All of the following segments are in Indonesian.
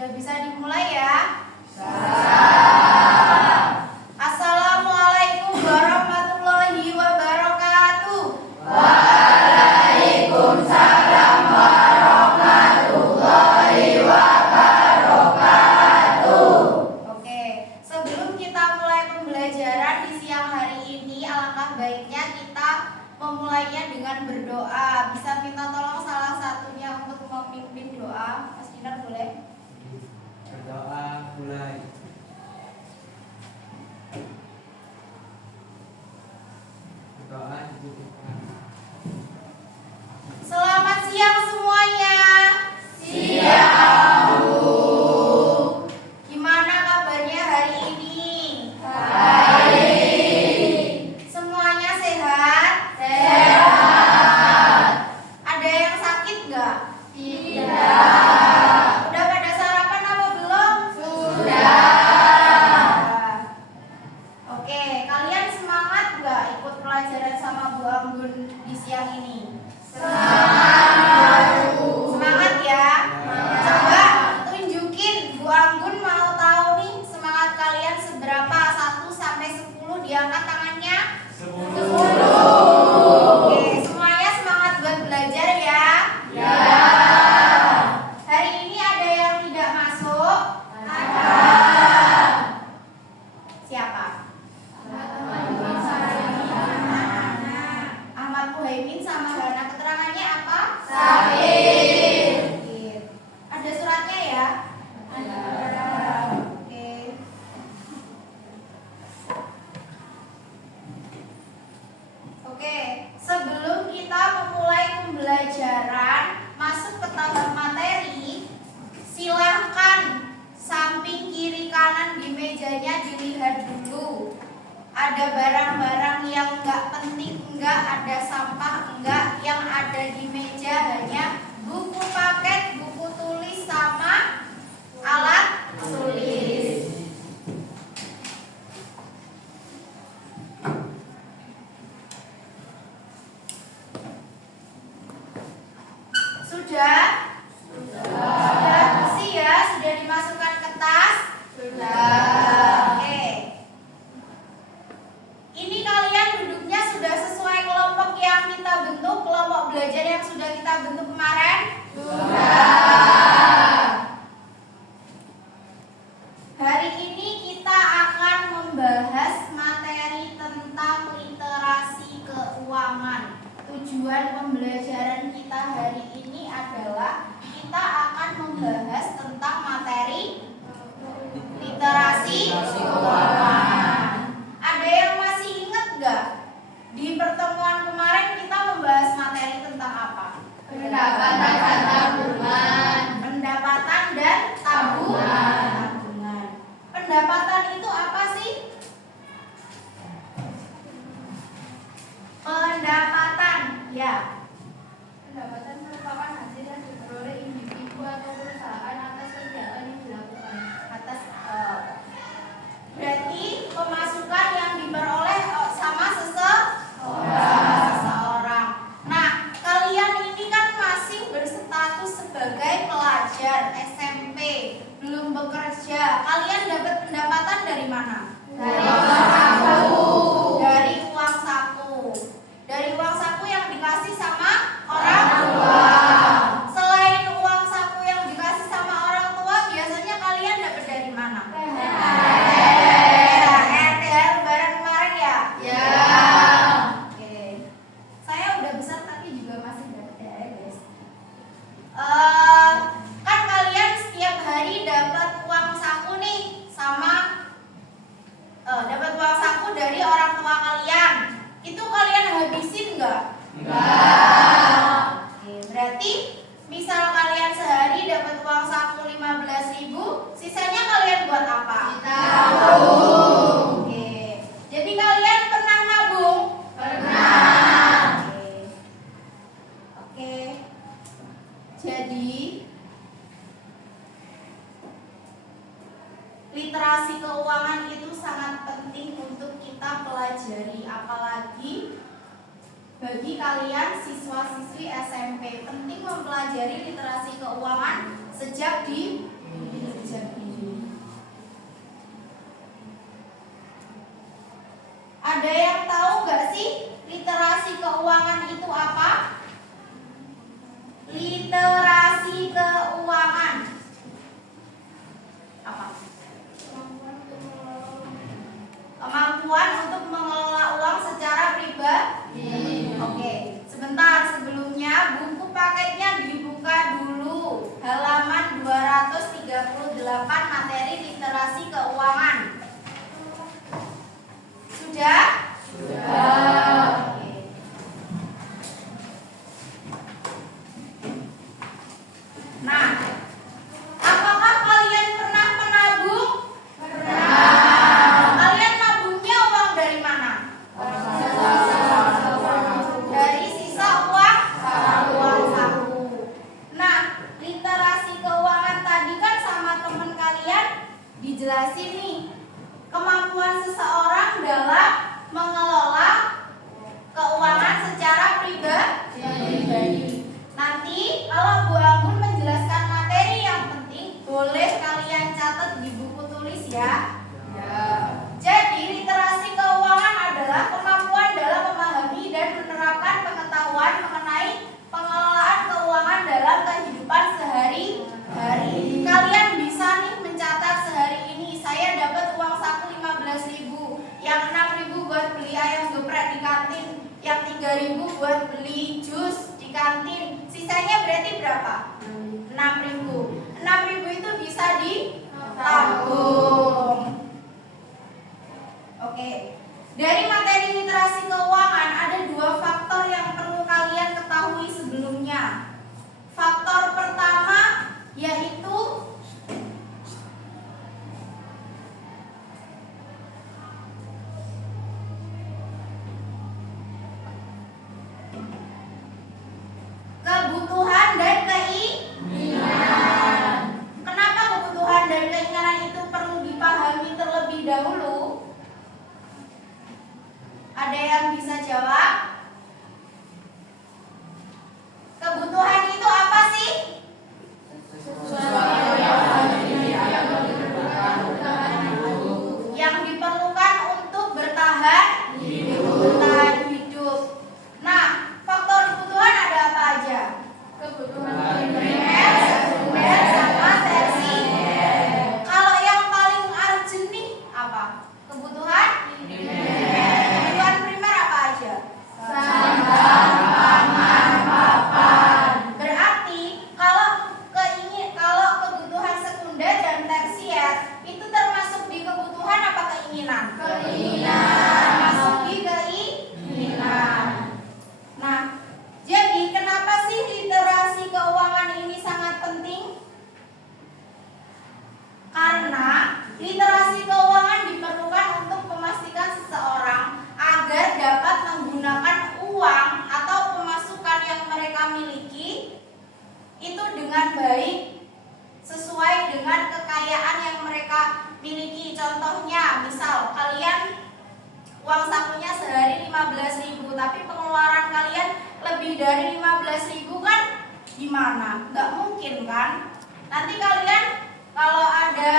Sudah bisa dimulai ya? Assalamualaikum warahmatullahi wabarakatuh. Waalaikumsalam warahmatullahi wabarakatuh. Oke, sebelum kita mulai pembelajaran di siang hari ini, alangkah baiknya kita memulainya dengan berdoa. Bisa minta tolong salah satunya untuk memimpin doa. Mas Dinar boleh? Berdoa mulai. Berdoa dicukupkan. Selamat siang semuanya. Siang, Bu. Gimana kabarnya hari ini? Baik. Semuanya sehat? Sehat. Ada yang sakit nggak? Tidak. Udah pada sarapan apa belum? Sudah. Oke, kalian semangat nggak ikut pelajaran sama Bu Anggun di siang ini? Semangat, Bu. Semangat ya. Coba tunjukin, Bu Anggun mau tahu nih semangat kalian seberapa? 1 sampai 10, diangkat tangannya. 10. Oke, semuanya semangat buat belajar ya. Ya. Hari ini ada yang tidak masuk? Ada. Siapa? Ahmad Muhaimin sama Hana. Keterangannya apa? Sakit. Sakit. Ada suratnya ya? Ada. Oke. Oke, sebelum kita memulai pembelajaran, masuk ke tabel materi, silahkan samping kiri kanan di mejanya dilihat dulu. Ada barang-barang yang enggak penting, enggak, ada sampah enggak, yang ada di meja hanya buku paket, buku tulis sama alat tulis. Sudah? Sudah bersih ya? Sudah dimasukkan ke tas? Sudah. Oke. Ini kalian duduknya sudah sesuai kelompok yang kita bentuk, kelompok belajar yang sudah kita bentuk kemarin? Sudah. Hari ini kita akan membahas materi tentang literasi keuangan. Tujuan pembelajaran kita hari ini adalah kita akan membahas tentang materi literasi keuangan. Ada yang masih ingat nggak? Di pertemuan kemarin kita membahas materi tentang apa? Pendapatan dan tabungan. Pendapatan dan tabungan. Pendapatan itu apa sih? Pendapatan, ya. Pendapatan merupakan hasil yang diperoleh individu atau perusahaan atas kegiatan yang dilakukan. Atas berarti pemasukan yang diperoleh sama seseorang. Nah, kalian ini kan masih berstatus sebagai pelajar SMP, belum bekerja. Kalian dapat pendapatan dari mana? Dari uang saku. Dari uang saku. Dari uang saku yang dikasih sama orang tua. Selain uang saku yang dikasih sama orang tua, biasanya kalian dapat dari mana? THR lebaran kemarin ya? Ya. Oke. Saya udah besar tapi juga masih dapat THR, guys. Kan kalian setiap hari dapat uang saku nih sama dapat uang saku dari orang tua kalian. Itu kalian habisin nggak? Enggak. Oke, berarti misal kalian sehari dapat uang saku 15.000, sisanya kalian buat apa? Tabung. Oke. Jadi kalian pernah nabung? Pernah. Oke. Jadi literasi keuangan itu sangat penting untuk kita pelajari, apalagi bagi kalian siswa-siswi SMP. Penting mempelajari literasi keuangan sejak dini. Ada yang tahu nggak sih literasi keuangan itu apa? Literasi keuangan apa? Kemampuan untuk mengelola uang secara pribadi. Oke, sebentar, sebelumnya buku paketnya dibuka dulu. Halaman 238 materi literasi keuangan. Sudah? Sudah. Oke. Nah, apakah kalian pernah menabung? Kalian nabungnya uang dari mana? Dari sisa uang saku. Nah, literasi keuangan tadi kan sama teman kalian dijelasin nih. Kemampuan seseorang dalam mengelola keuangan secara pribadi. Nanti kalau Bu Anggun menjelaskan materi yang penting, boleh kalian catat di buku tulis ya. Jadi literasi keuangan adalah kemampuan dalam memahami dan menerapkan pengetahuan mengenai pengelolaan keuangan dalam kehidupan sehari-hari. Kalian bisa nih mencatat sehari ini saya dapat uang saku 15.000, yang 6.000 buat beli ayam geprek di kantin, yang 3.000 buat beli jus di kantin. Sisanya berarti berapa? 6.000. 6.000 itu bisa ditabung. Oke. Dari materi literasi keuangan ada 2 faktor yang perlu kalian ketahui sebelumnya. Faktor pertama yaitu kebutuhan dan keinginan. Kenapa kebutuhan dan keinginan itu perlu dipahami terlebih dahulu? Ada yang bisa jawab? Kebutuhan itu apa sih? Yang diperlukan untuk bertahan hidup. Nah, faktor kebutuhan ada apa aja? Primer, sekunder, sama tersier. Kalau yang paling urgent nih apa? Kebutuhan? Kebutuhan primer apa aja? Berarti kalau kebutuhan sekunder dan tersier itu termasuk di kebutuhan apa keinginan? Termasuk di keinginan. Nah, jadi kenapa sih literasi keuangan ini sangat penting? Karena literasi keuangan diperlukan untuk memastikan seseorang agar dapat menggunakan uang atau pemasukan yang mereka miliki itu dengan baik sesuai dengan kekayaan yang mereka miliki. Contohnya, misal kalian uang sakunya sehari 15.000, tapi pengeluaran kalian lebih dari 15.000 kan gimana? Nggak mungkin kan? Nanti kalian kalau ada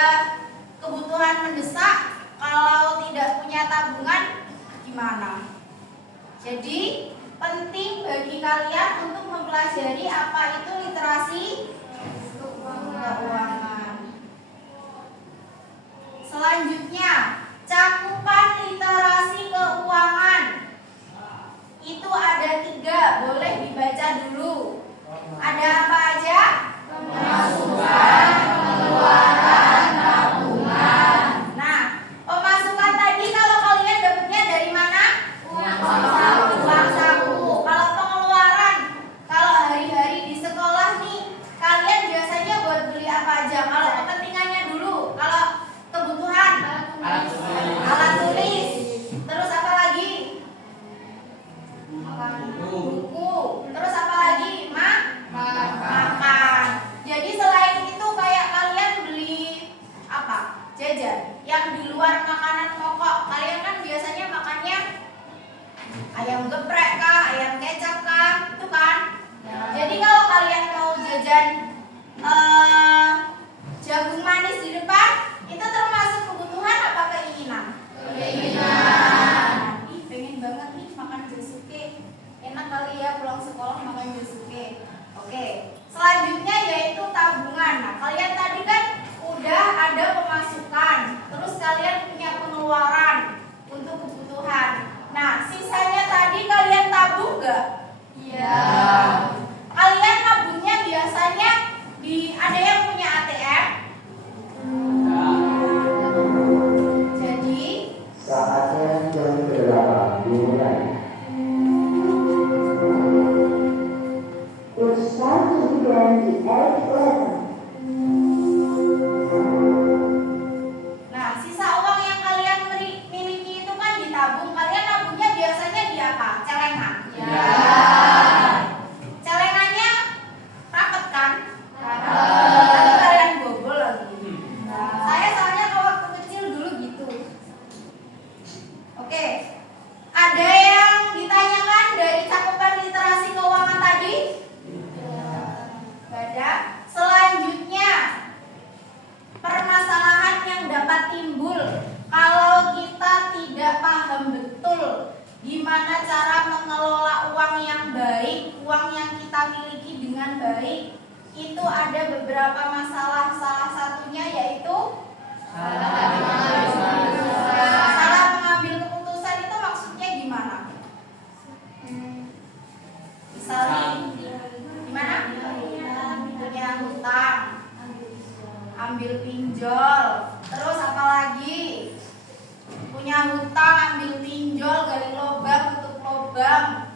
kebutuhan mendesak, kalau tidak punya tabungan gimana? Jadi penting bagi kalian untuk mempelajari apa itu literasi keuangan. Selanjutnya, cakupan literasi keuangan itu ada 3, boleh dibaca dulu. Ada apa aja? Pemasukan, pengeluaran, tabungan. Nah, pemasukan tadi kalau kalian dapatnya dari mana? Uang saku. Kalau pengeluaran, kalau hari-hari di sekolah Nah, sisa uang yang kalian miliki itu kan ditabung. Kalian nabungnya biasanya di apa? Celengan. Ya. Celengannya rapet kan? Rapet. Tapi kalian bobol lagi. Saya soalnya kalau waktu kecil dulu gitu. Oke. Ada yang ditanyakan dari cakupan literasi keuangan tadi? Gak ada. Selanjutnya, permasalahan yang dapat timbul kalau kita tidak paham betul gimana cara mengelola uang yang baik, uang yang kita miliki dengan baik. Itu ada beberapa masalah, salah satunya yaitu salah mengambil keputusan. Itu maksudnya gimana? Misalnya gimana? Punya hutang, ambil pinjol, terus apa lagi? Punya hutang, ambil pinjol, gali lubang, tutup lubang.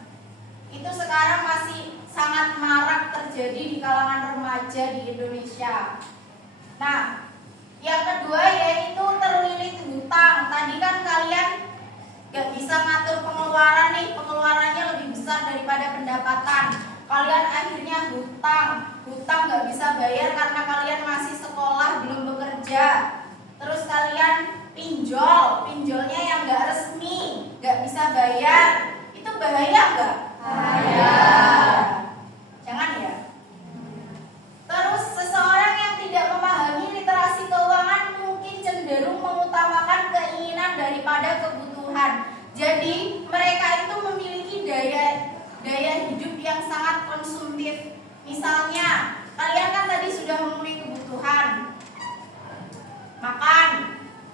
Itu sekarang masih sangat marak terjadi di kalangan remaja di Indonesia. Nah, yang kedua yaitu terlilit hutang. Tadi kan kalian gak bisa ngatur pengeluaran nih, pengeluarannya lebih besar daripada pendapatan. Kalian akhirnya hutang gak bisa bayar karena kalian masih sekolah, belum bekerja. Terus kalian pinjolnya yang gak resmi, gak bisa bayar. Itu bahaya gak? Bahaya. Jangan ya. Terus seseorang yang tidak memahami literasi keuangan mungkin cenderung mengutamakan keinginan daripada kebutuhan. Jadi mereka itu memiliki daya hidup yang sangat konsumtif. Misalnya, kalian kan tadi sudah memenuhi kebutuhan. Makan,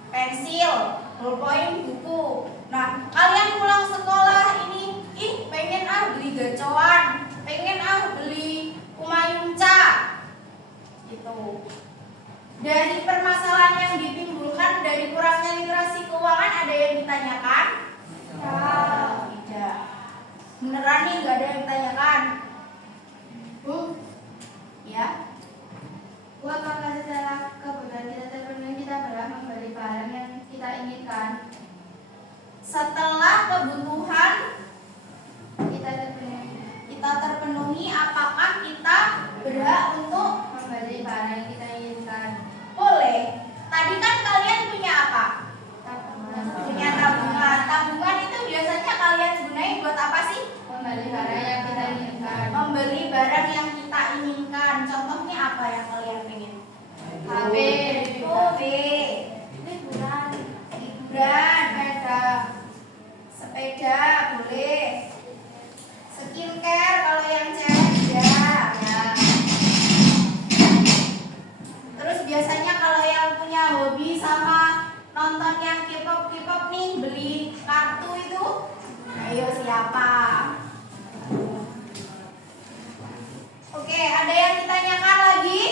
pensil, ballpoint, buku. Nah, kalian pulang sekolah ini, pengen beli gacoan, pengen beli kumayunca. Gitu. Dari permasalahan yang ditimbulkan dari kurangnya literasi keuangan, ada yang ditanyakan? Tidak. Beneran nih, gak ada yang ditanyakan? Ya. Apakah secara kebutuhan kita terpenuhi, kita berhak membeli barang yang kita inginkan? Setelah kebutuhan Kita terpenuhi, apakah kita berhak untuk membeli barang yang kita inginkan? boleh? Tadi kan kalian punya apa? Punya tabungan. Tabungan itu biasanya kalian gunain buat apa sih? Membeli barang yang kita inginkan. Membeli barang yang kita inginkan. Contohnya apa yang kalian pengen? HP, liburan, sepeda boleh. Skincare kalau yang cewek ya. Terus biasanya kalau yang punya hobi sama nonton yang K-pop nih, beli kartu itu. Ayo siapa? Oke, ada yang ditanyakan lagi?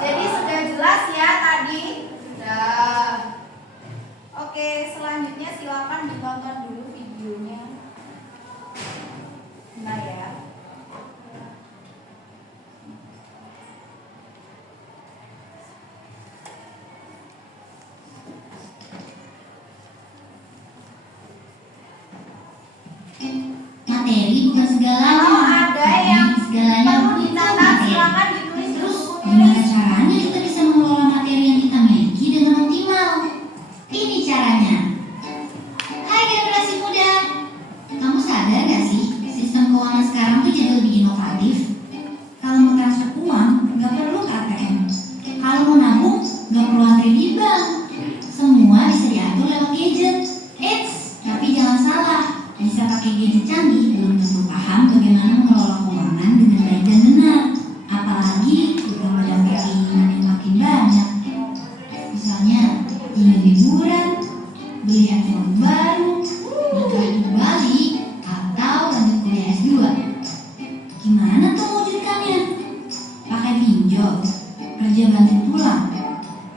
Jadi sudah jelas ya tadi? Sudah. Oke, selanjutnya silakan ditonton dulu videonya. Nah ya. Materi bukan segalanya. Kalau ada yang segalanya perlu itu dicatat, materi. silakan ditulis Terus dulu. gimana caranya kita bisa mengelola materi yang kita miliki dengan optimal? Ini caranya. Hai generasi muda, kamu sadar gak sih sistem keuangan sekarang tuh jadi lebih inovatif? Kalau mau transfer uang, gak perlu ke ATM. Kalau mau nabung, gak perlu antri di bank. Semua bisa diatur lewat gadget. Eits, tapi jangan salah. Bisa pakai gadget canggih belum tentu paham bagaimana mengelola keuangan dengan baik dan benar. Apalagi udah mendapat keinginan yang makin banyak. Misalnya ingin liburan, beli handphone baru, nikah di Bali, atau lanjut kuliah S2. Gimana tuh mewujudkannya? Pakai pinjol, kerja bantu pulang,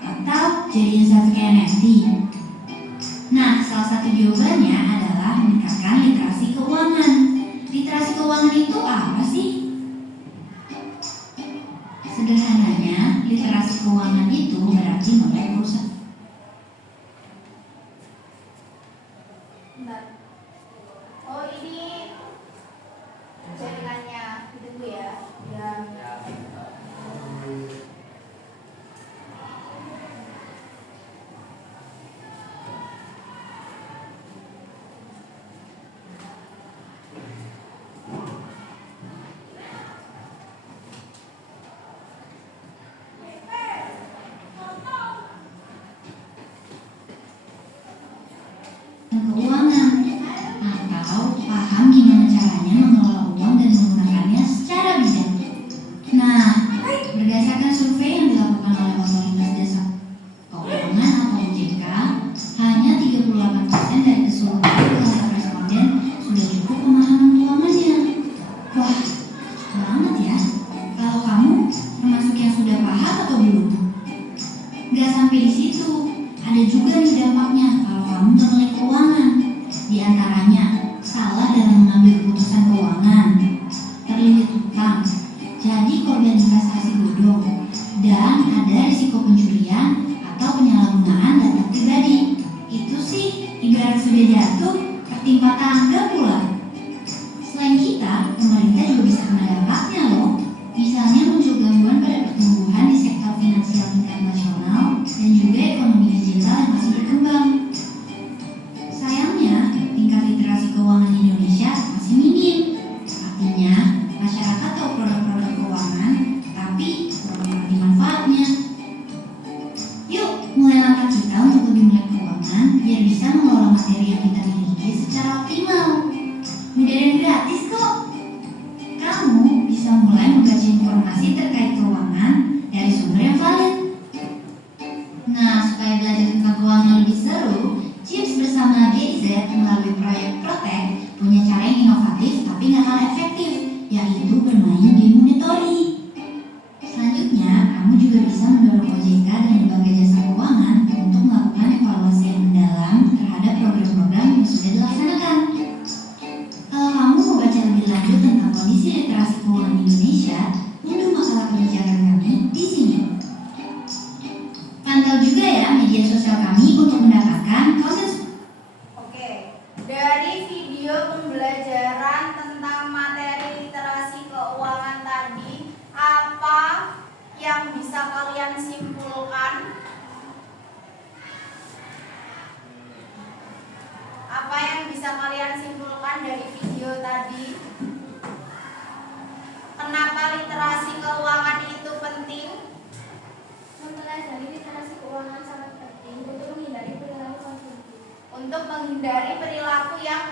atau jadiin satu kayak NFT? Nah, salah satu jawabannya adalah meningkatkan literasi keuangan. Literasi keuangan itu apa sih? Sederhananya, literasi keuangan itu berarti melek perusahaan. Bentar. Oh, ini jaringannya. Ditunggu ya. Ya. Keuangan atau paham gimana caranya mengelola uang dan menggunakannya secara bijak. Nah, berdasarkan survei yang dilakukan oleh Otoritas Jasa Keuangan atau OJK, hanya 38% dari keseluruhan kelompok responden sudah cukup pemahaman keuangannya. Wah, banget ya. Kalau kamu termasuk yang sudah paham atau belum? Gak sampai di situ, ada juga nih dampaknya kalau kamu gak melek keuangan. Di antaranya, salah dalam mengambil keputusan keuangan, terlilit hutang, jadi korban investasi bodong, dan ada risiko pencurian atau penyalahgunaan data pribadi. Itu sih ibarat sudah jatuh, tertimpa tangga pula. Selain kita, pemerintah juga bisa kena dampaknya loh. Misalnya muncul gangguan pada pertumbuhan di sektor finansial tingkat nasional dan juga ekonomi digital yang masih berkembang. Sayangnya, tingkat literasi keuangan Indonesia masih minim. Artinya, masyarakat tahu produk-produk keuangan, tapi kurang mengerti manfaatnya. Yuk, mulai langkah kita untuk lebih melek keuangan, biar bisa mengelola materi yang kita miliki secara optimal. Mudah dan gratis kok. Kamu bisa mulai membaca informasi terkait keuangan dari sumber yang valid. Nah, supaya belajar tentang keuangan lebih seru, CIPS bersama GIZ melalui proyek Protect punya cara yang inovatif tapi nggak kalah efektif, yaitu bermain game monitoring. Selanjutnya, kamu juga bisa mendorong OJK dan lembaga jasa keuangan untuk melakukan evaluasi yang mendalam terhadap program-program yang sudah dilaksanakan. Kalau kamu mau baca lebih lanjut tentang kondisi literasi keuangan Indonesia, unduh makalah kebijakan kami di sini. Pantau juga ya media sosial kami untuk mendapatkan konten. Oke, dari video pembelajaran tentang materi literasi keuangan tadi, apa yang bisa kalian simpulkan? Apa yang bisa kalian simpulkan dari video tadi? Kenapa literasi keuangan itu penting? Mempelajari literasi keuangan sangat penting untuk menghindari perilaku konsumtif. Untuk menghindari perilaku yang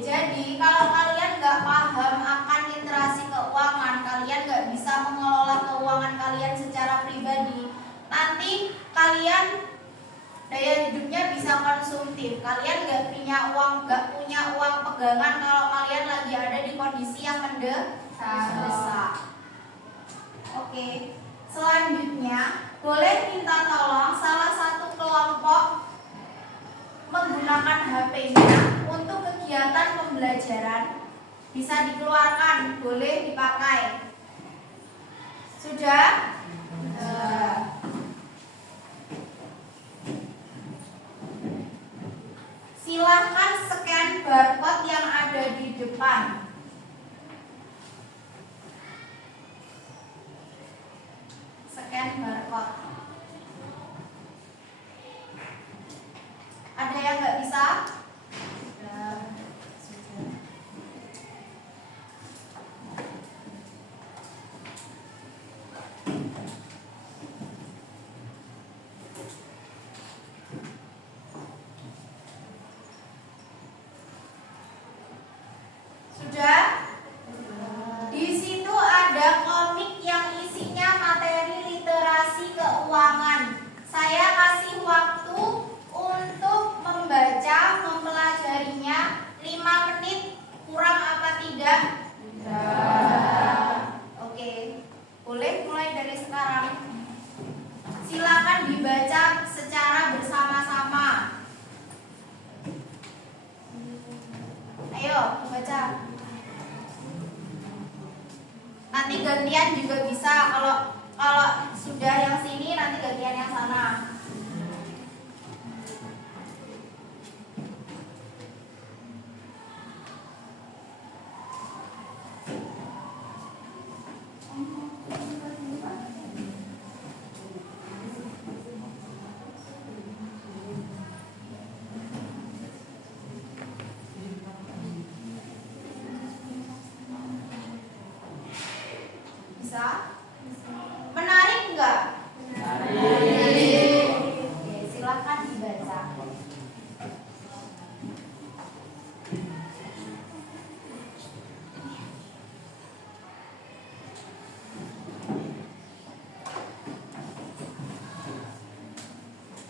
Jadi kalau kalian nggak paham akan literasi keuangan, kalian nggak bisa mengelola keuangan kalian secara pribadi. Nanti kalian daya hidupnya bisa konsumtif. Kalian nggak punya uang pegangan kalau kalian lagi ada di kondisi yang mendesak. Oke. Selanjutnya, boleh minta tolong salah satu kelompok menggunakan HP-nya untuk kegiatan pembelajaran. Bisa dikeluarkan, boleh dipakai. Sudah? Silahkan scan barcode yang ada di depan. Scan barcode. Ada yang nggak bisa? Sudah. Sudah? Di situ ada komik yang isinya materi literasi keuangan. Saya kasih waktu untuk membaca, mempelajarinya 5 menit. Kurang apa tidak? Tidak. Oke. Boleh mulai dari sekarang. Silakan dibaca secara bersama-sama. Ayo, baca. Nanti Nanti gantian juga bisa. Kalau sudah yang sini nanti gantian yang sana. Bisa? Menarik enggak? Menarik. Oke, silakan dibaca.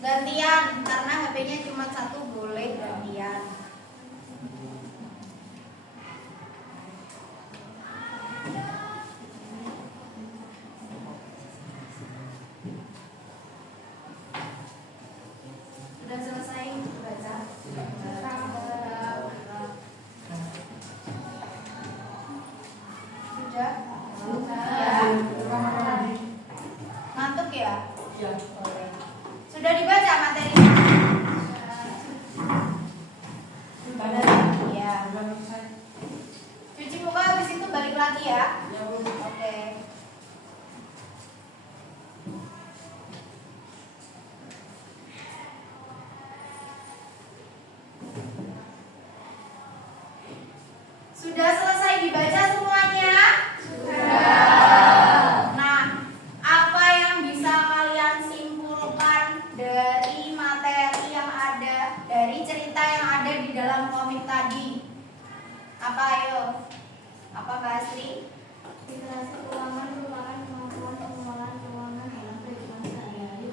Gantian, karena HP-nya cuma satu, boleh gantian. Sudah selesai baca? Sudah? Ngantuk ya? Boleh. Sudah dibaca materinya? Ya. Cuci muka habis itu balik lagi ya? Oke. Sudah selesai dibaca semuanya? Sudah. Nah, apa yang bisa kalian simpulkan dari materi yang ada, dari cerita yang ada di dalam komik tadi? Apa ayo? Apa Mbak Asri? Literasi keuangan merupakan kemampuan pengelolaan keuangan dalam kehidupan sehari-hari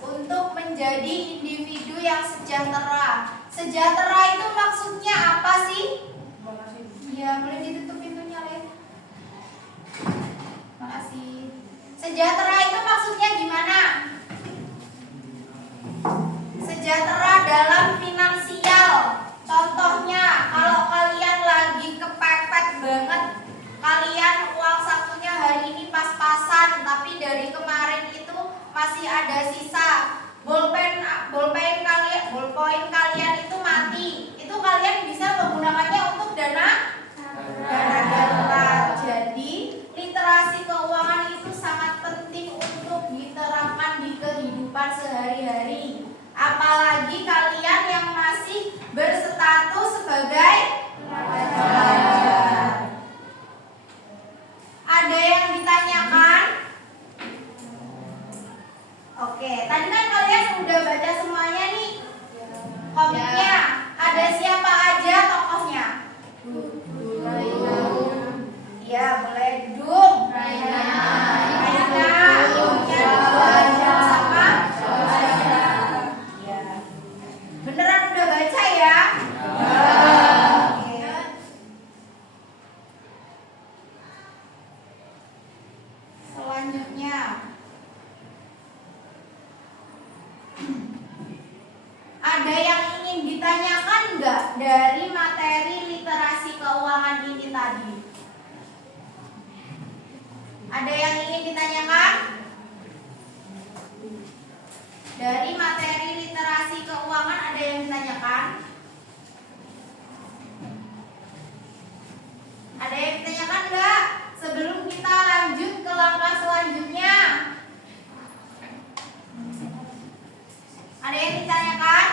untuk menjadi individu yang sejahtera. Sejahtera itu maksudnya apa sih? Iya, boleh ditutup pintunya, Le. Makasih. Sejahtera itu maksudnya gimana? Sejahtera dalam finansial. Contohnya, kalau kalian lagi kepepet banget, kalian uang sakunya hari ini pas-pasan, tapi dari kemarin itu masih ada sisa. Bolpoin kalian itu mati. Itu kalian bisa menggunakannya untuk dana darurat. Jadi, literasi keuangan itu sangat penting untuk diterapkan di kehidupan sehari-hari. Apalagi kalian yang masih berstatus sebagai pelajar. Ada yang ditanyakan? Oke, tadi kan kalian sudah baca semuanya nih komiknya. Ada siapa aja tokohnya? Iya, boleh duduk. Raina, ibunya Dua sama ya. Beneran udah baca ya? Oke. Selanjutnya, ada yang ingin ditanyakan nggak dari materi literasi keuangan ini tadi? Ada yang ingin ditanyakan? Dari materi literasi keuangan ada yang ditanyakan? Ada yang ditanyakan nggak? Sebelum kita lanjut ke langkah selanjutnya. Ada yang ditanyakan?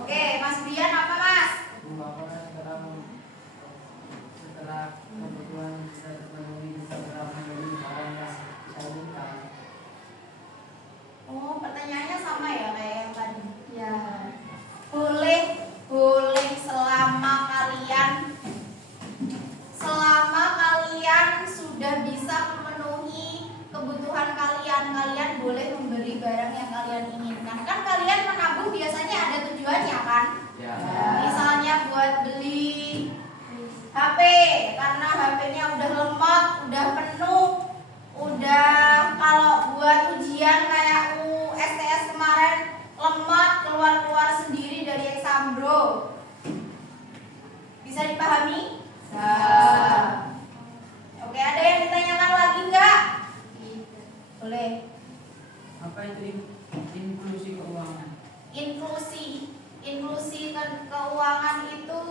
Oke, Mas Brian apa Mas? Setelah kebutuhan bisa terpenuhi, bisa berapa dari barang yang disalurkan. Oh, pertanyaannya sama ya kayak yang tadi. Ya. Boleh selama kalian sudah bisa memenuhi kebutuhan kalian boleh membeli barang yang kalian Bisa dipahami? Oke, ada yang ditanyakan lagi nggak? Boleh. Apa itu inklusi keuangan? Inklusi keuangan itu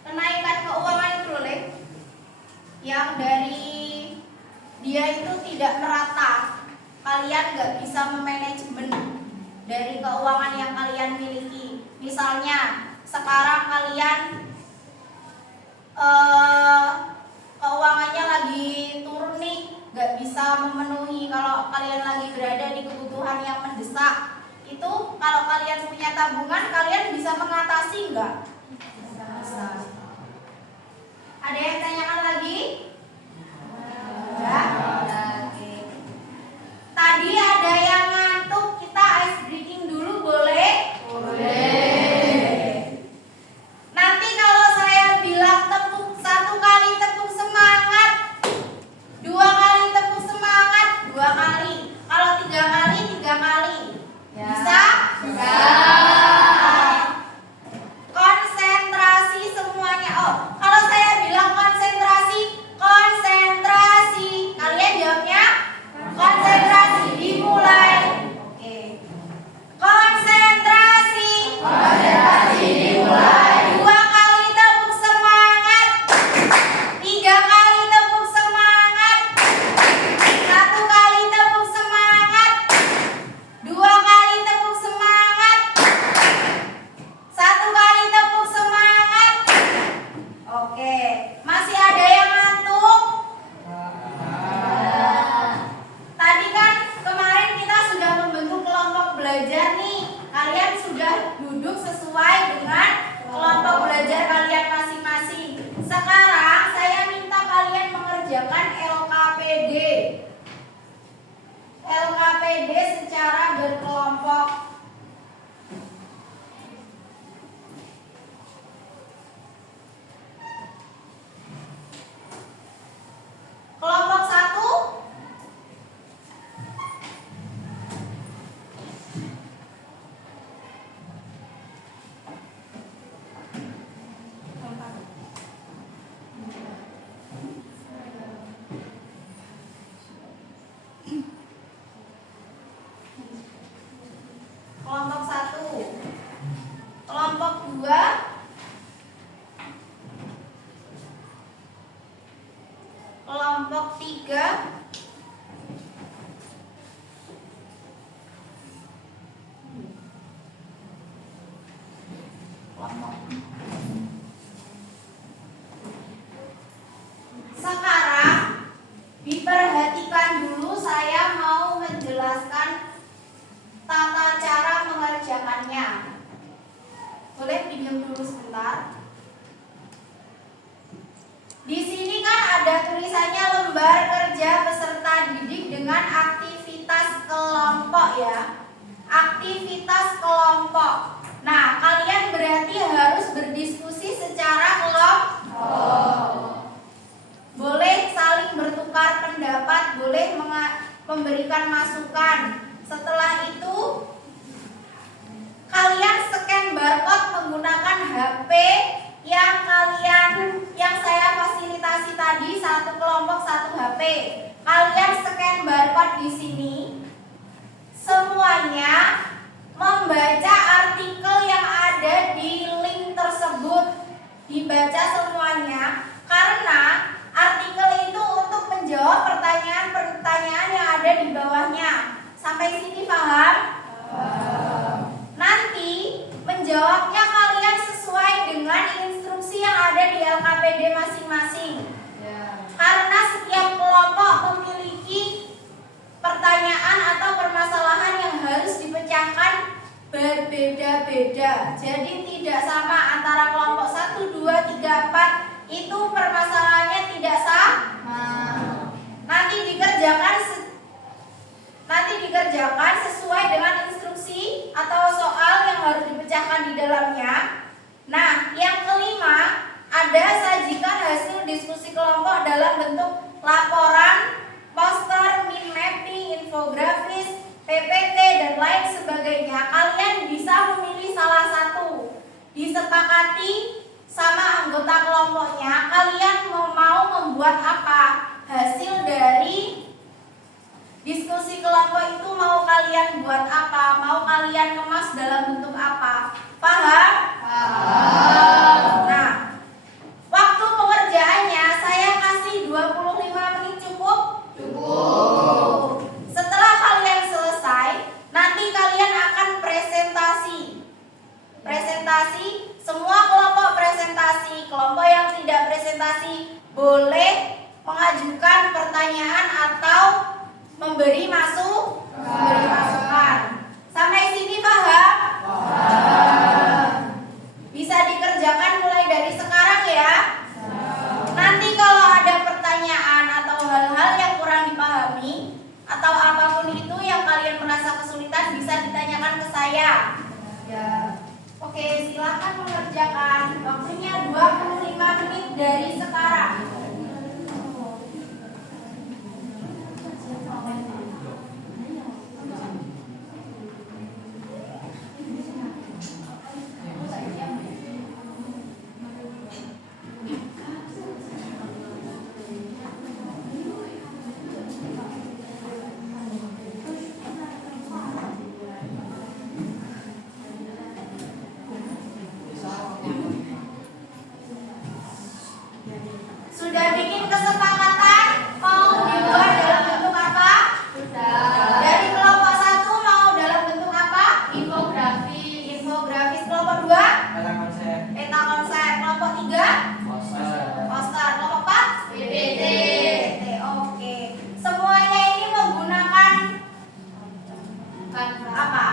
kenaikan keuangan itu boleh yang dari dia itu tidak merata. Kalian nggak bisa memanajemen dari keuangan yang kalian miliki. Misalnya sekarang kalian keuangannya lagi turun nih, nggak bisa memenuhi. Kalau kalian lagi berada di kebutuhan yang mendesak, itu kalau kalian punya tabungan, kalian bisa mengatasi nggak? Bisa. Ada yang tanyakan lagi? Ya? Oke. Tadi ada yang ngantuk, kita ice breaking dulu boleh? Boleh. Nanti kalau saya bilang tepuk 1 kali tepuk semangat, 2 kali tepuk semangat, 2 kali. Kalau 3 kali, 3 kali. Bisa? Bisa. Konsentrasi semuanya. Oh, kalau saya bilang konsentrasi, kalian jawabnya konsentrasi. Dimulai. Oke. Konsentrasi. Dimulai. 2 kali tepuk semangat, 3 kali tepuk semangat, 1 kali tepuk semangat, 2 kali tepuk semangat, 1 kali tepuk semangat. Oke, masih ada yang ngantuk? Tadi kan kemarin kita sudah membentuk kelompok belajar nih. Kalian sudah duduk sesuai dengan kelompok belajar kalian masing-masing. Sekarang saya minta kalian mengerjakan LKPD. LKPD secara berkelompok. Kelompok 1. Kelompok 1. Kelompok 2. Kelompok 3. Sekarang diperhatikan dulu, saya mau menjelaskan tata cara mengerjakannya. Boleh pinjam dulu sebentar. Di sini kan ada tulisannya lembar kerja peserta didik dengan aktivitas kelompok ya. Aktivitas kelompok. Nah, kalian berarti harus berdiskusi secara kelompok. Boleh saling bertukar pendapat, boleh memberikan masukan. Setelah itu kalian scan barcode menggunakan HP yang saya fasilitasi tadi, 1 kelompok 1 HP. Kalian scan barcode di sini. Semuanya membaca artikel yang ada di link tersebut. Dibaca semuanya karena artikel itu untuk menjawab pertanyaan-pertanyaan yang ada di bawahnya. Sampai sini paham? Nanti menjawabnya kalian sesuai dengan instruksi yang ada di LKPD masing-masing. Karena setiap kelompok memiliki pertanyaan atau permasalahan yang harus dipecahkan berbeda-beda. Jadi tidak sama antara kelompok 1, 2, 3, 4. Itu permasalahannya tidak sama. Nanti dikerjakan sesuai dengan instruksi atau soal yang harus dipecahkan di dalamnya. Nah, yang kelima, ada sajikan hasil diskusi kelompok dalam bentuk laporan, poster, mind map, disepakati sama anggota kelompoknya, kalian mau membuat apa? Hasil dari diskusi kelompok itu mau kalian buat apa? Mau kalian kemas dalam bentuk apa? Paham? Paham. Nah, waktu pengerjaannya saya kasih 25 menit cukup? Cukup. Setelah kalian selesai, nanti kalian akan presentasi. Presentasi, semua kelompok presentasi. Kelompok yang tidak presentasi boleh mengajukan pertanyaan atau memberi masukan. Sampai sini paham? Paham. Bisa dikerjakan mulai dari sekarang ya. Nanti kalau ada pertanyaan atau hal-hal yang kurang dipahami atau apapun itu yang kalian merasa kesulitan bisa ditanyakan ke saya. Ya. Oke, silakan mengerjakan. Waktunya 25 menit dari sekarang. Sudah bikin kesepakatan mau dibuat dalam bentuk apa? Sudah. Dari kelompok 1 mau dalam bentuk apa? Infografis. Kelompok 2? Peta konsep. Kelompok 3? Poster. Kelompok 4? PPT. Oke. Semuanya ini menggunakan apa?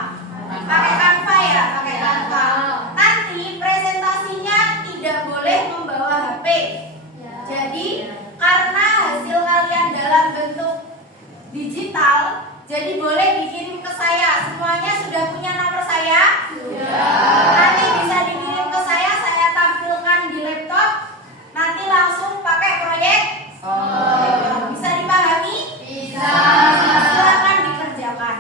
Pakai Canva ya? Pakai Canva. Nanti presentasinya tidak boleh membawa HP. Jadi karena hasil kalian dalam bentuk digital, jadi boleh dikirim ke saya. Semuanya sudah punya nomor saya? Sudah. Nanti bisa dikirim ke saya tampilkan di laptop. Nanti langsung pakai proyek. Bisa dipahami? Bisa. Silakan dikerjakan.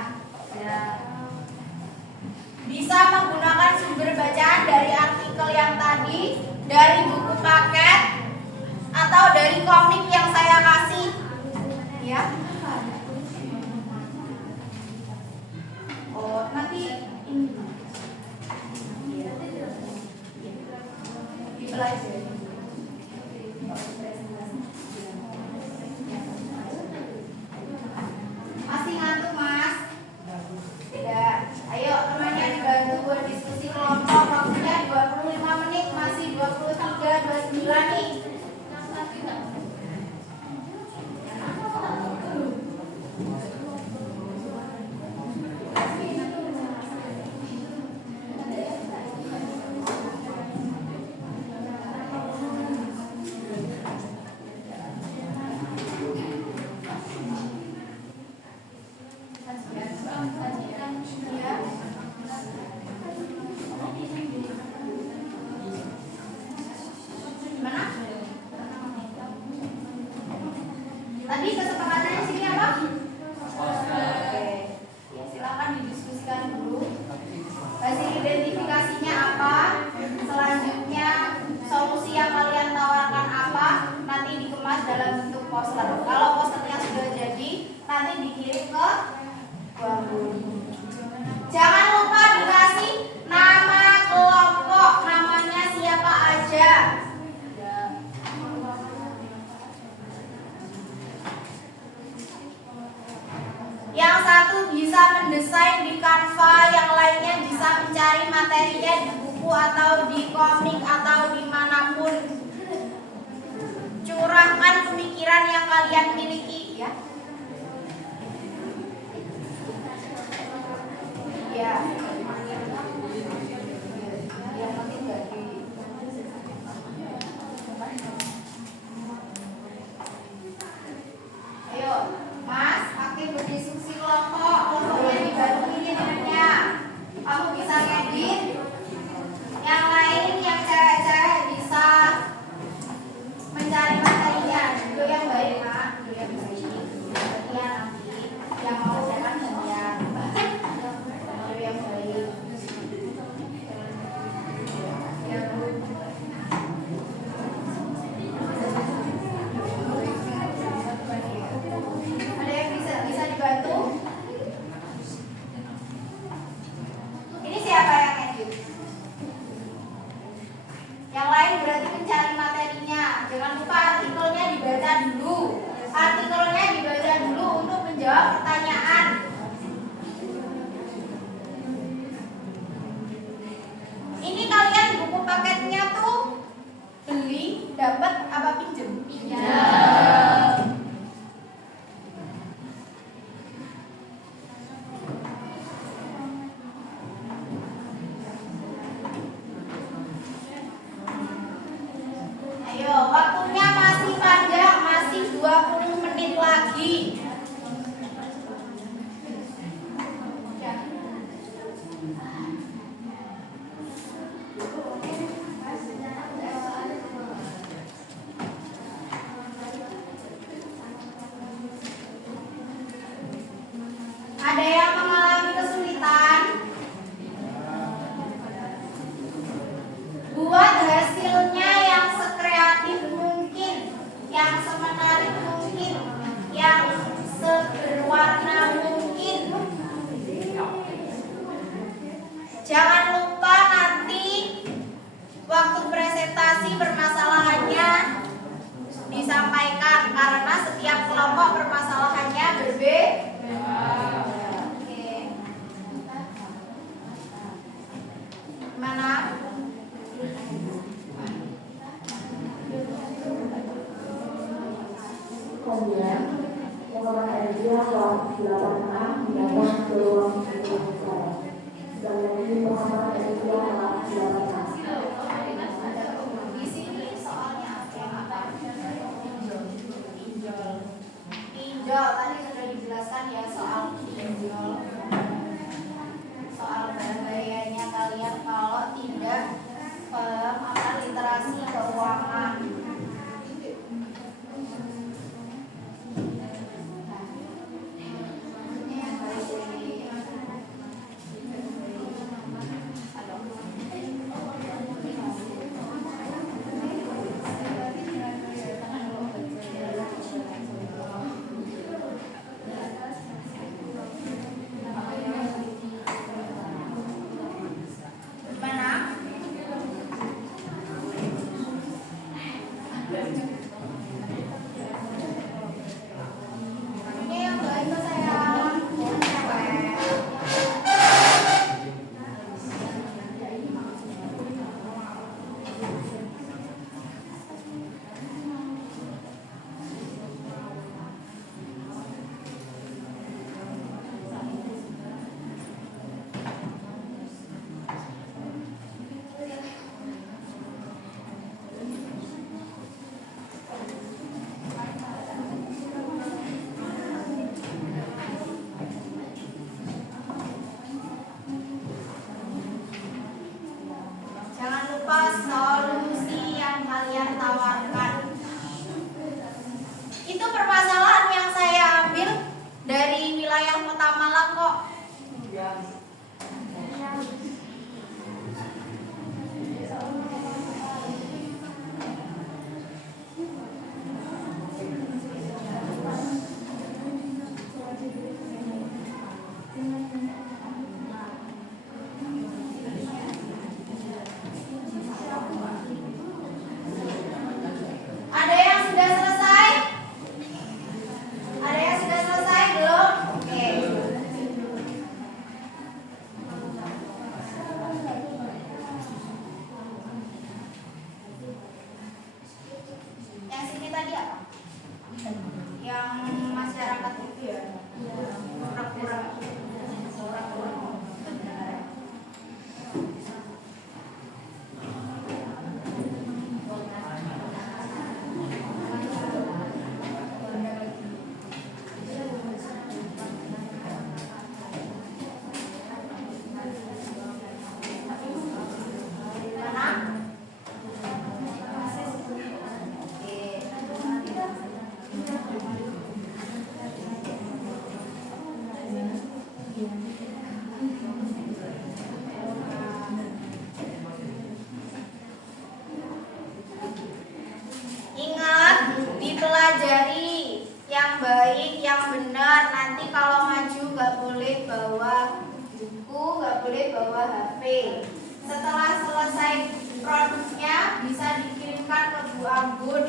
Bisa menggunakan sumber bacaan dari artikel yang tadi, dari buku paket, atau dari komik yang saya kasih, ya. Oh, nanti ini dipelajari. Masih ngantuk, Mas? Tidak. Ayo temannya dibantu buat diskusi kelompok. Waktunya 25 menit, masih 23:29 nih. Gimana? Tadi kesepakatannya sini apa? Oke. Ya, silakan didiskusikan dulu. Hasil identifikasinya apa? Selanjutnya solusi yang kalian tawarkan apa? Nanti dikemas dalam bentuk poster. Kalau posternya sudah jadi, nanti dikirim ke ruang guru. Jangan lupa dikasih nama kelompok, namanya siapa aja. Yang satu bisa mendesain di Canva, yang lainnya bisa mencari materinya di buku atau di komik atau dimanapun. Curahkan pemikiran yang kalian miliki, ya. Ya. Ayo, Mas, aktif berdiskusi kelompok. Kelompoknya dibantu ini temennya. Kamu bisa ngedit. Yang lain, yang cewek-cewek bisa mencari materinya. Itu yang baik, Mas. Itu yang baik. pertanyaan. Ini kalian buku paketnya tuh beli, dapat apa pinjem? Pinjam. Ayo, waktunya masih panjang, masih 20 menit lagi. Ada yang mengalami kesulitan? Buat hasilnya yang sekreatif mungkin, yang semenarik mungkin, yang seberwarna mungkin. Jangan lupa nanti waktu presentasi permasalahannya disampaikan karena setiap kelompok permasalahannya berbeda. Oke. Mana? Kemudian, pengembangan energi kelas 8A mendapat peluang untuk saya. Dan lagi pengembangan energi kelas 8A. Di sini soalnya apa? Pinjol. Tadi sudah dijelaskan ya soal pinjol. Soal bahayanya kalian kalau tidak paham akan literasi keuangan. Mana? Ini yang doain ke saya. Jangan lupa solusi yang kalian tawarkan. Itu permasalahan yang saya ambil dari wilayah Kota Malang kok. Ada yang sudah selesai? Ada yang sudah selesai belum? Oke. Yang sini tadi apa? Yang masyarakat itu ya? Pura-pura. Mana? Ingat, dipelajari yang baik, yang benar. Nanti kalau maju nggak boleh bawa buku, nggak boleh bawa HP. Setelah selesai produknya bisa dikirimkan ke Bu Anggun.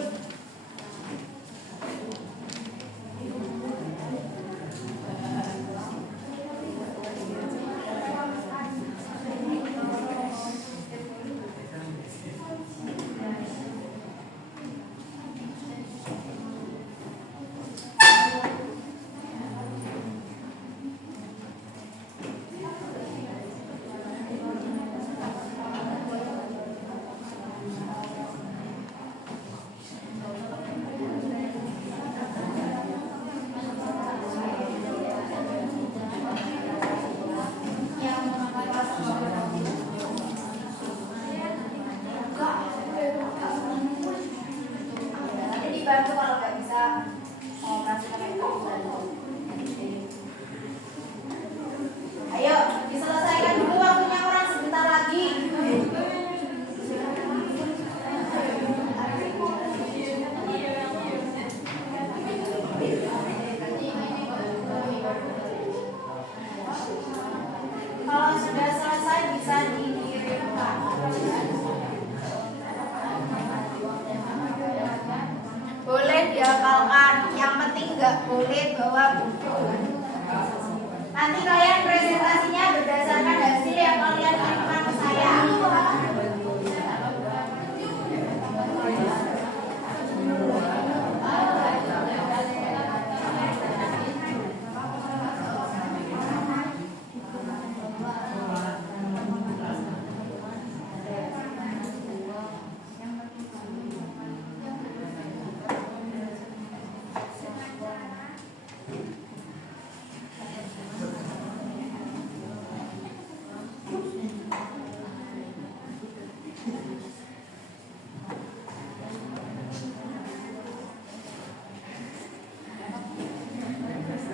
Nanti kalian presentasinya berdasarkan hasil yang kalian kirimkan ke saya.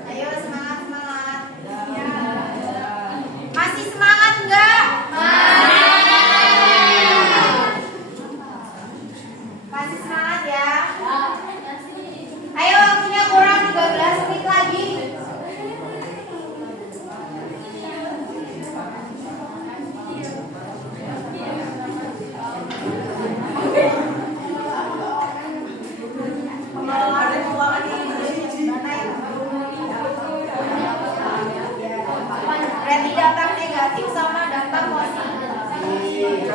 Ayo semangat semangat. Masih semangat enggak? Masih semangat ya? Ayo waktunya kurang 13 menit lagi. Berarti dampak negatif sama dampak positif.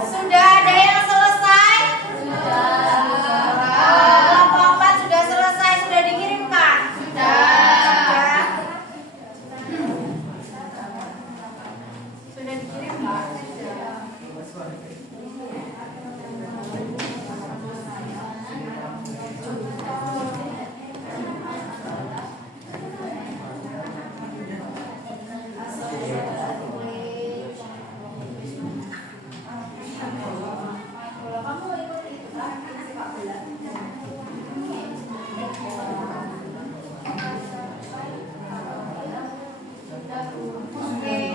Sudah ada yang selesai? Kelompok 4 sudah selesai, sudah dikirimkan? Sudah. Sudah dikirimkan? Oke.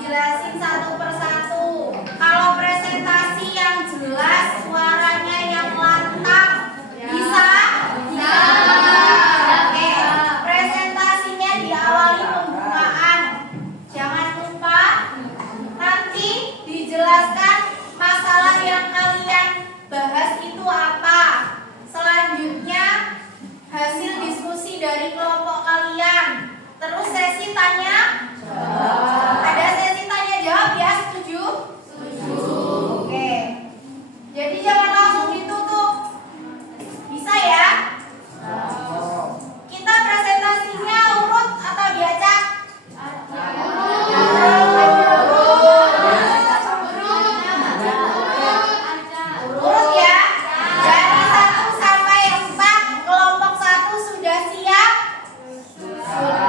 dijelasin satu persatu. Kalau presentasi yang jelas, suaranya yang lantang, bisa? Bisa. Oke, presentasinya diawali pembukaan. Jangan lupa nanti dijelaskan masalah yang kalian bahas itu apa. Selanjutnya hasil diskusi dari kelompok kalian. Terus sesi tanya jawab. Ada sesi tanya jawab ya, setuju? Setuju. Oke. Jadi jangan langsung ditutup. Bisa ya? Kita presentasinya urut atau diacak? Urut ya. Dari 1 sampai 4, kelompok 1 sudah siap?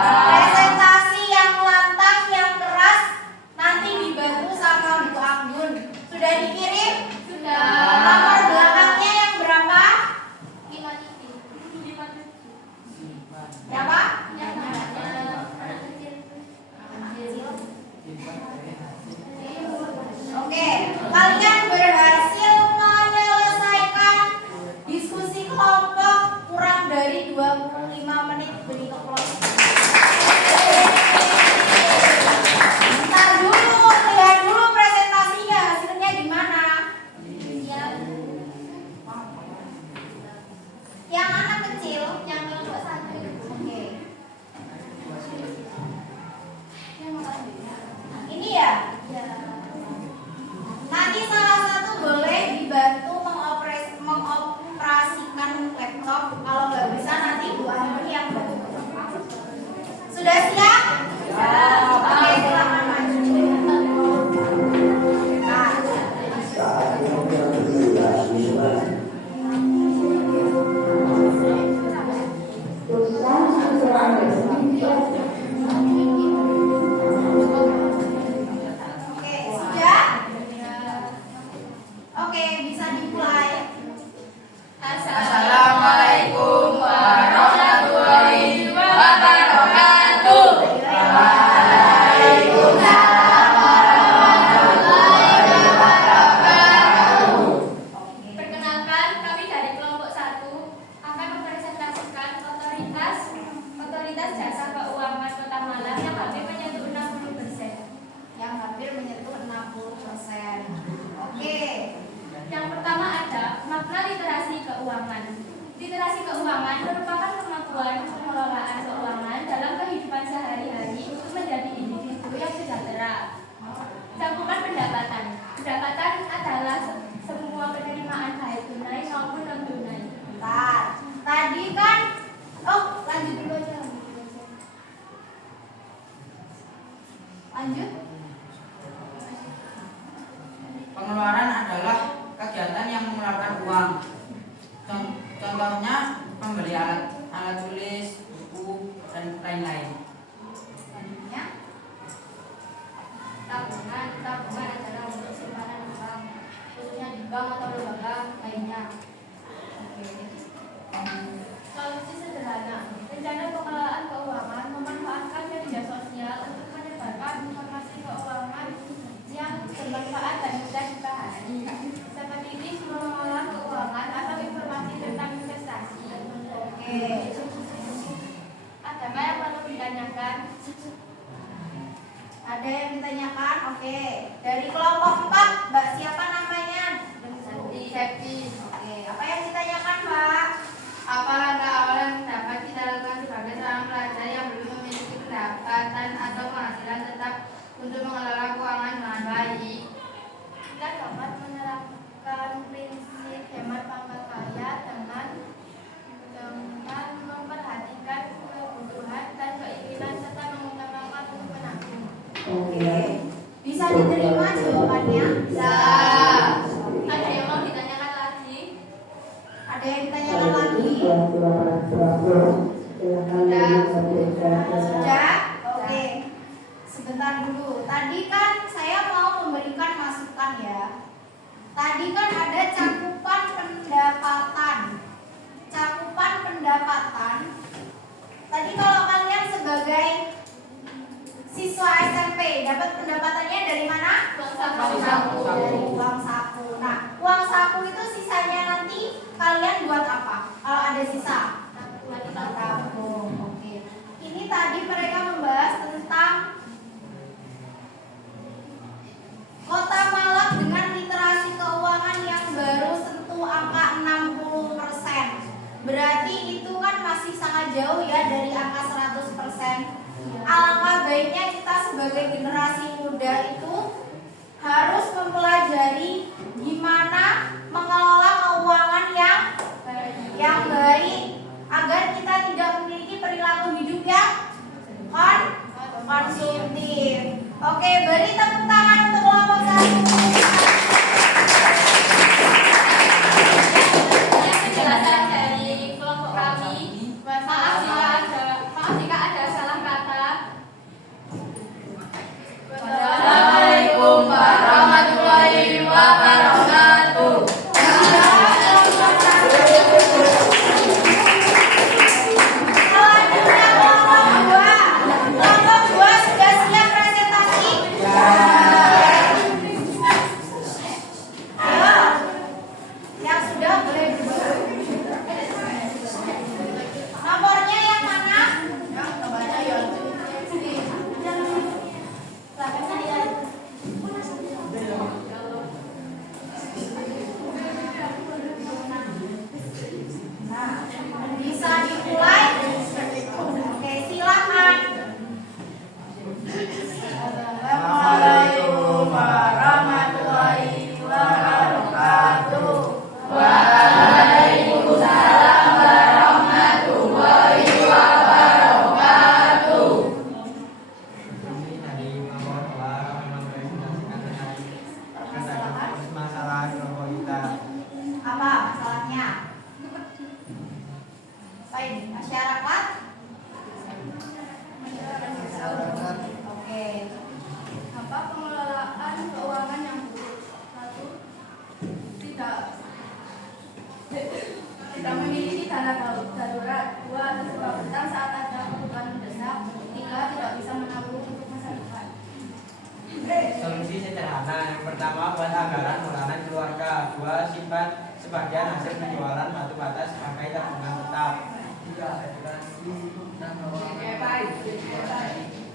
Presentasi yang lantang, yang keras nanti dibantu sama Bu Anggun. Sudah dikirim? Sudah. Nomor belakangnya yang berapa? 5. Siapa? Oke, kalian berhasil menyelesaikan diskusi kelompok kurang dari 25 menit beri kelompok. Bentar dulu, lihat dulu presentasinya, hasilnya gimana? Yang anak kecil, yang kelompok 1. Oke. Ini ya? Nanti salah satu boleh dibantu mengoperasikan laptop. Kalau nggak bisa nanti Bu Anggun yang bantu. Sudah siap? Oke, silakan maju. Nah. Oke, sudah? Oke, bisa dimulai. Assalamualaikum warahmatullahi wabarakatuh. Perkenalkan, kami dari kelompok 1 akan mempresentasikan otoritas jasa keuangan Kota Malang yang hampir menyentuh 60%. Yang hampir menyentuh 60%. Oke. Yang pertama ada makna literasi keuangan. Literasi keuangan merupakan kemampuan pengelolaan keuangan dalam kehidupan sehari-hari untuk menjadi individu yang sejahtera. Cakupan pendapatan. Pendapatan adalah semua penerimaan baik tunai maupun non tunai. Bentar. Tadi kan lanjut dulu aja. Lanjut. Pengeluaran adalah kegiatan yang mengeluarkan uang. Contohnya membeli alat tulis, buku, dan lain-lain. Selanjutnya. Tabungan adalah untuk simpanan uang, khususnya di bank atau lembaga lainnya. Solusi sederhana. Rencana pengelolaan keuangan memanfaatkan media sosial untuk menyebarkan informasi keuangan yang bermanfaat dan mudah dipahami. Seperti tips mengelola keuangan atau informasi tentang investasi. Oke. Ada yang perlu ditanyakan? Ada yang ditanyakan? Oke. Dari kelompok 4, Mbak siapa namanya? Safety. Oke. Apa yang ditanyakan, Pak? Apa langkah awal yang dapat kita lakukan sebagai seorang pelajar yang belum memiliki pendapatan atau penghasilan tetap untuk mengelola keuangan dengan baik? Kita dapat menerapkan prinsip hemat pangkal kaya dengan memperhatikan kebutuhan dan keinginan serta mengutamakan untuk menabung. Oke. Bisa diterima jawabannya? Bisa. Ada yang mau ditanyakan lagi? Ada yang ditanyakan lagi? dapat pendapatannya dari mana? Uang Uang saku. Dari uang saku. Nah, uang saku itu sisanya nanti kalian buat apa? Kalau ada sisa? Tabung. Oke. Ini tadi mereka membahas tentang Kota Malang dengan literasi keuangan yang baru sentuh angka 60%. Berarti itu kan masih sangat jauh ya dari angka 100%. Alangkah baiknya kita sebagai generasi muda itu harus mempelajari gimana mengelola keuangan yang baik agar kita tidak memiliki perilaku hidup yang konsumtif. Oke, beri tepuk tangan untuk kelompok 1. Penjelasan dari kelompok kami. Maaf jika ada salah kata. Assalamualaikum warahmatullahi wabarakatuh. Selanjutnya kelompok 2 sudah siap presentasi? Ayo. Yang sudah boleh berbaru. Nomornya yang mana? Nah, bisa dimulai. Oke, silakan. Assalamualaikum warahmatullahi wabarakatuh. Waalaikumsalam warahmatullahi wabarakatuh. Kami dari kelompok 2 memang presentasikan tentang masalah kelompok kita. Apa masalahnya? Baik, masyarakat. Oke. Apa pengelolaan keuangan yang buruk? Satu, tidak memiliki dana darurat. Dua, terjebak berhutang saat ada kebutuhan mendesak. Tiga, tidak bisa menabung untuk masa depan. Solusi sederhana. Yang pertama, buat anggaran bulanan keluarga. 2, simpan sebagian hasil penjualan batu bata sebagai tabungan tetap. 3. Edukasi dan keuangan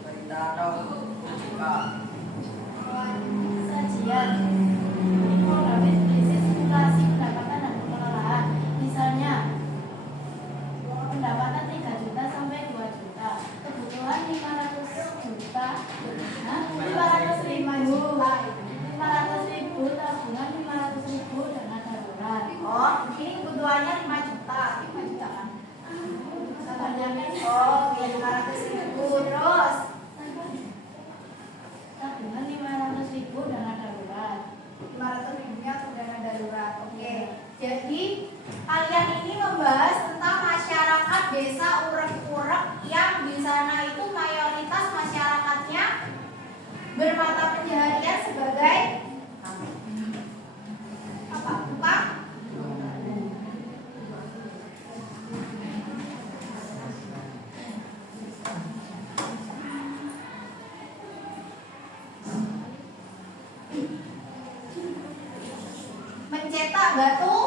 berita atau jika Sajian infografis berisi simulasi pendapatan dan pengelolaan. Misalnya, pendapatan 3 juta sampai 2 juta, kebutuhan 500 juta, 500 ribu, tabungan 500 ribu dana darurat. Oh, ini kebutuhannya 5 juta. 5 juta kan? Oh, 500.000. Terus Tabungan 500 ribu dana darurat. 500.000-nya untuk dana darurat. Oke. Jadi kalian ini membahas tentang masyarakat desa Urek-Urek yang di sana itu mayoritas masyarakatnya bermata pencaharian sebagai apa? Tukang? Mencetak batu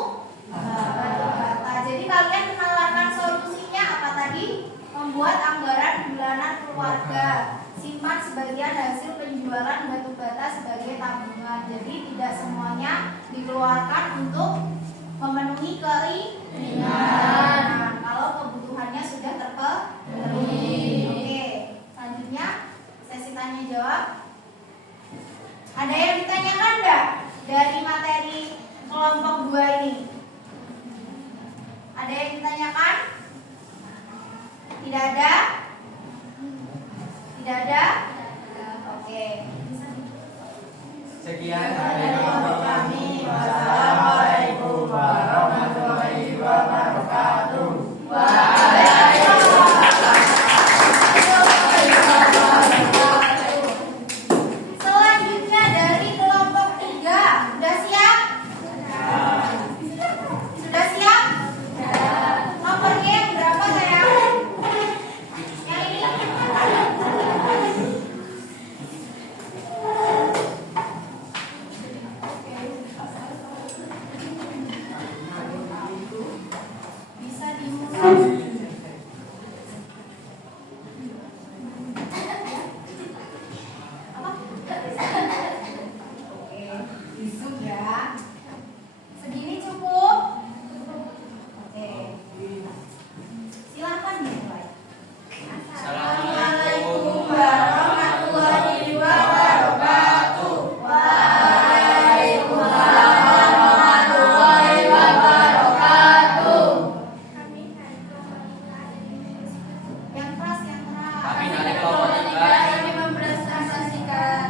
bata. Jadi kalian menawarkan solusinya apa tadi? Membuat anggaran bulanan keluarga, simpan sebagian hasil penjualan batu bata sebagai tabungan. Jadi tidak semuanya dikeluarkan untuk memenuhi keinginan. Nah, kalau kebutuhannya sudah terpenuhi. Oke, selanjutnya sesi tanya jawab. Ada yang ditanyakan enggak dari materi kelompok 2 ini? Ada yang ditanyakan? Tidak ada? Tidak ada? Oke. Sekian dari kelompok kami. Wassalamualaikum warahmatullahi wabarakatuh. Selanjutnya dari kelompok 3. Sudah siap? Sudah siap? Nomornya yang berapa sayang? Yang ini? Kami dari kelompok 3 kami mempresentasikan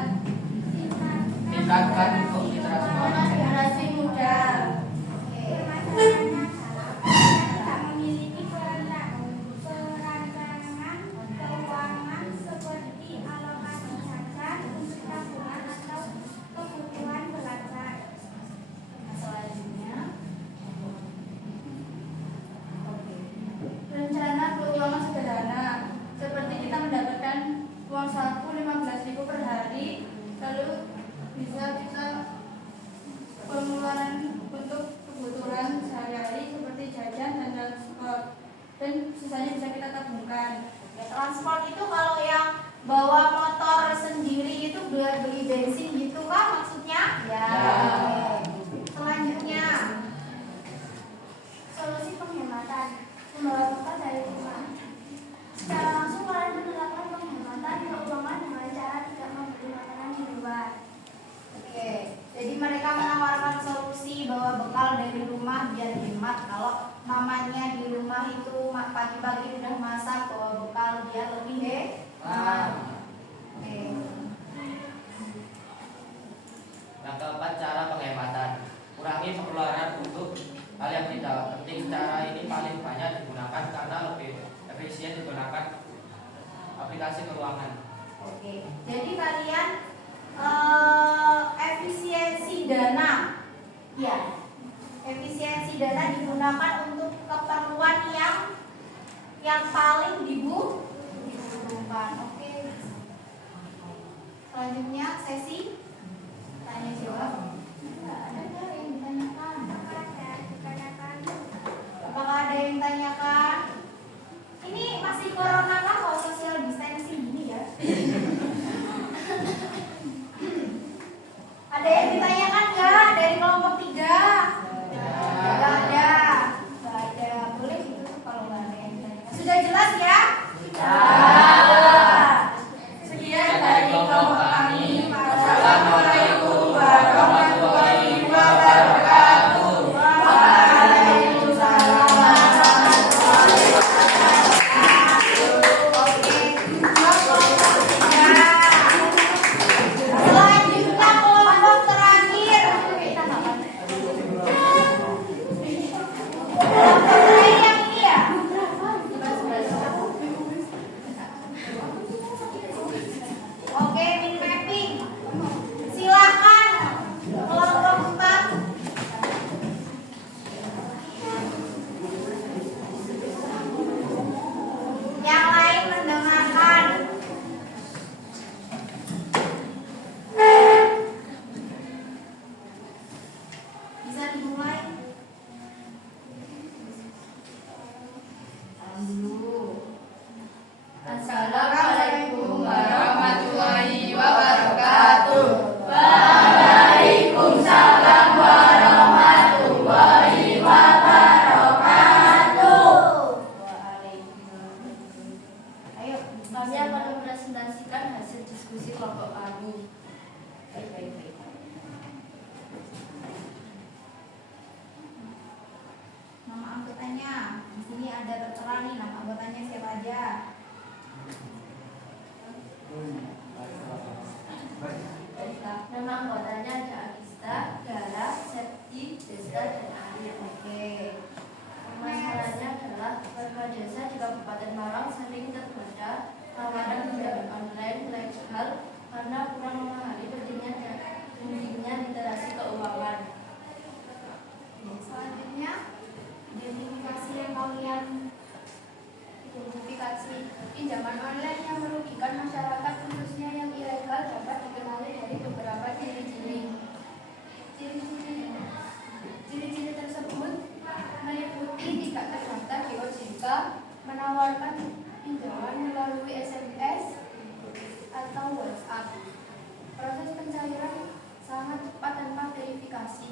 tingkatkan untuk literasi keuangan. generasi muda. Tak memiliki perancangan keuangan seperti alokasi jajan untuk tabungan atau kebutuhan belajar. Selanjutnya, Rencana keuangan sederhana, seperti kita mendapatkan uang saku 15.000 per hari, lalu bisa kita pengeluaran untuk kebutuhan sehari-hari seperti jajan dan transport, dan sisanya bisa kita tabungkan. ya, transport itu kalau yang bawa motor sendiri itu beli bensin gitu kan maksudnya? Ya. Oke. Selanjutnya, Solusi penghematan, membawa bekal dari rumah. Secara langsung kalian menerapkan penghematan keuangan dengan cara tidak membeli makanan di luar. oke. Jadi mereka menawarkan solusi bawa bekal dari rumah biar hemat. Kalau mamanya di rumah itu pagi-pagi udah masak bawa bekal biar lebih hemat. Oke. Yang keempat, cara penghematan. Kurangi pengeluaran untuk hal yang tidak penting. Cara ini paling banyak digunakan karena lebih efisien digunakan aplikasi keuangan. Oke. Jadi kalian efisiensi dana, ya, efisiensi dana digunakan untuk keperluan yang paling dibutuhkan. Oke. Selanjutnya sesi tanya jawab. Ada nggak yang ditanyakan? Apakah ada yang ditanyakan? Ini masih corona kan, kalau social distancing gini ya? Ada yang ditanyakan nggak dari kelompok 3? Nggak ada. Nggak ada. Boleh gitu kalau nggak ada yang ditanyakan. Sudah jelas ya? Sekian dari kelompok kami. Assalamualaikum warahmatullahi wabarakatuh. Waalaikumsalam warahmatullahi wabarakatuh. Oke, kelompok 3. Selanjutnya kelompok terakhir. Kelompok terakhir yang ini ya? Oke, min mapping. Silakan kelompok 4. Yang lain mendengarkan. Bisa dimulai. Assalamualaikum warahmatullahi wabarakatuh. Waalaikumsalam warahmatullahi wabarakatuh. Ayo, Kami akan mempresentasikan hasil diskusi kelompok kami. baik. Nama anggotanya, di sini ada tertera nih nama anggotanya siapa aja. Nama anggotanya ada Agista, Dara, Septi, Desta, dan Arif. Oke. Masalahnya adalah warga desa di Kabupaten Malang sering tergoda tawaran pinjaman online ilegal karena kurang memahami pentingnya literasi keuangan. Selanjutnya, identifikasi yang kalian Identifikasi pinjaman online yang merugikan masyarakat khususnya yang ilegal dapat dikenali dari beberapa ciri-ciri. Ciri-ciri tersebut meliputi tidak terdaftar di OJK, menawarkan pinjaman melalui SMS atau WhatsApp. Proses pencairan sangat cepat tanpa verifikasi.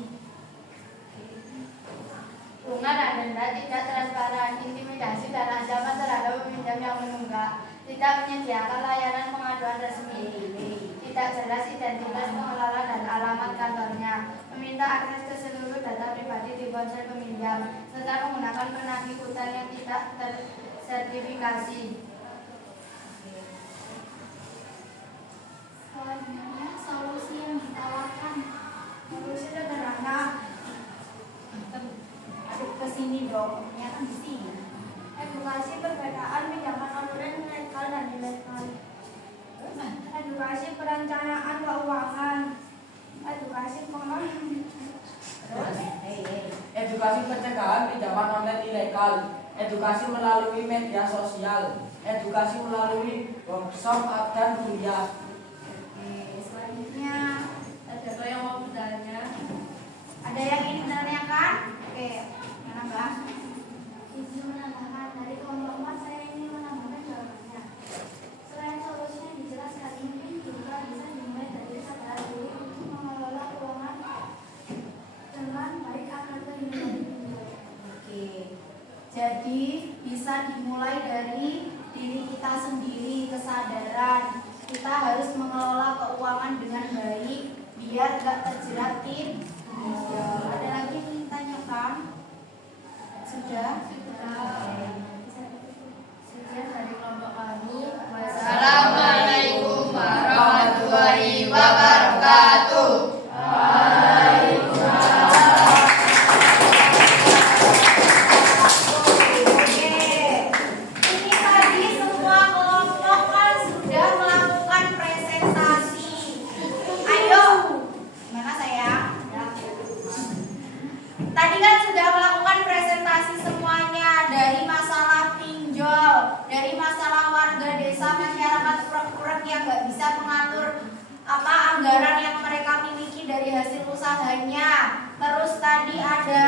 Bunga dan denda tidak transparan, intimidasi dan ancaman terhadap peminjam yang menunggak, tidak menyediakan layanan pengaduan resmi, tidak jelas identitas pengelola dan alamat kantornya, meminta akses ke seluruh data pribadi di ponsel peminjam, serta menggunakan penagih utang yang tidak tersertifikasi. edukasi pencegahan pinjaman online ilegal, edukasi melalui media sosial, edukasi melalui workshop dan kuliah. Oke, selanjutnya Ada apa yang mau bertanya? ada yang ingin ditanyakan? Oke, mana Mbak? Izin menambahkan dari kelompok 4 saya ingin menambahkan jawabannya. Selain solusi yang dijelaskan, mungkin juga bisa dimulai dari kesadaran diri untuk mengelola keuangan dengan baik agar terhindari pinjol. Oke, jadi bisa dimulai dari diri kita sendiri, kesadaran. Kita harus mengelola keuangan dengan baik biar gak terjerat pinjol. Ada lagi yang ingin ditanyakan? Sudah? Sekian dari kelompok kami. Assalamualaikum warahmatullahi wabarakatuh. Oke, ini tadi semua kelompok kan sudah melakukan presentasi. Ayo, gimana sayang? Tadi kan sudah melakukan presentasi semuanya dari masalah pinjol, dari masalah warga desa masyarakat kurang-kurang yang nggak bisa mengatur anggaran yang mereka miliki dari hasil usahanya. Terus tadi ada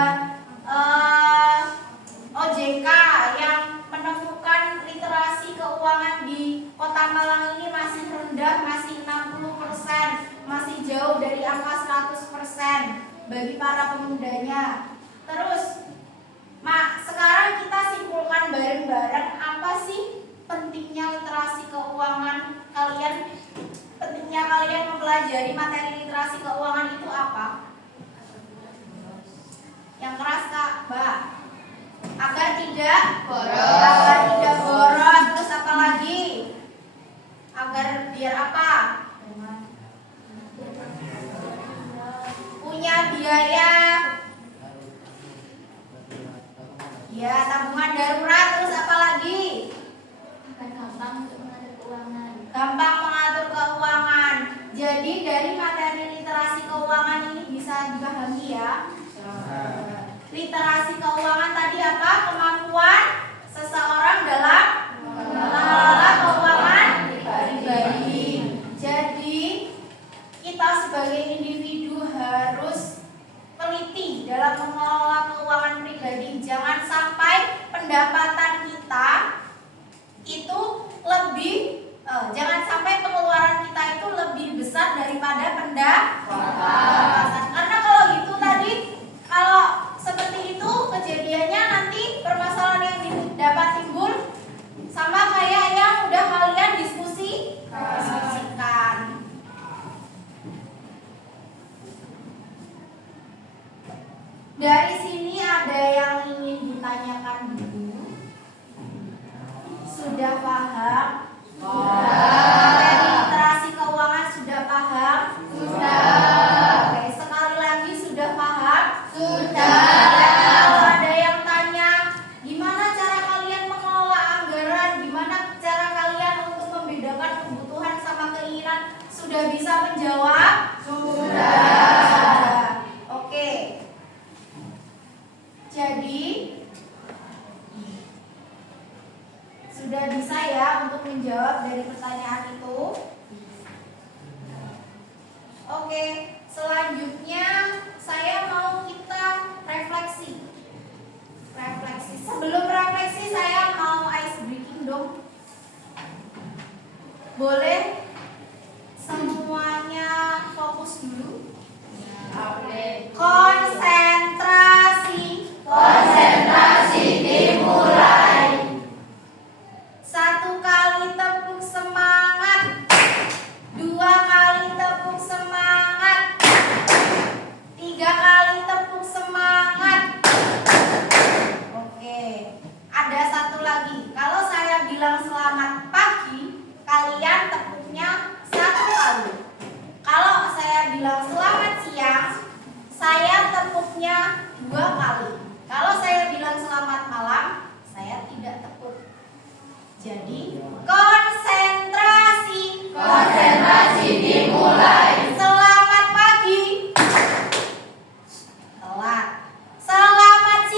OJK yang menemukan literasi keuangan di Kota Malang ini masih rendah, masih 60%, masih jauh dari angka 100% bagi para pemudanya. Terus, Mak, sekarang kita simpulkan bareng-bareng apa sih pentingnya literasi keuangan kalian? Pentingnya kalian mempelajari materi literasi keuangan itu apa? Yang keras Kak, Mbak. Agar tidak boros. Agar tidak boros. Terus apa lagi? Agar biar apa? Punya biaya. Ya, tabungan darurat. Terus apa lagi? Agar gampang untuk mengatur keuangan. Gampang mengatur keuangan. Jadi dari materi literasi keuangan ini bisa dipahami ya. Literasi keuangan tadi apa? Kemampuan seseorang dalam mengelola keuangan pribadi. Jadi kita sebagai individu harus teliti dalam mengelola keuangan pribadi. Jangan sampai pendapatan kita itu lebih jangan sampai pengeluaran kita itu lebih besar daripada pendapatan. Karena kalau gitu tadi, kalau seperti itu kejadiannya nanti permasalahan yang dapat timbul sama kayak yang udah kalian diskusikan. Dari sini ada yang ingin ditanyakan dulu. Sudah paham? Materi literasi keuangan sudah paham? Sudah. Oke, sekali lagi sudah paham? Sudah. Dan kalau ada yang tanya, gimana cara kalian mengelola anggaran? Gimana cara kalian untuk membedakan kebutuhan sama keinginan? Sudah bisa menjawab? Sudah. Oke. Jadi sudah bisa ya untuk menjawab dari pertanyaan itu. Oke, selanjutnya saya mau kita refleksi. Sebelum refleksi saya mau ice breaking dong. Boleh semuanya fokus dulu. Konsentrasi dimulai. 1 kali tepuk semangat. 2 kali tepuk semangat. 3 kali tepuk semangat. Oke, ada satu lagi. Kalau saya bilang selamat pagi, kalian tepuknya 1 kali. Kalau saya bilang selamat siang, saya tepuknya 2 kali. Kalau saya bilang selamat malam, saya tidak tepuk. Jadi konsentrasi dimulai. Selamat pagi. Telat. Selamat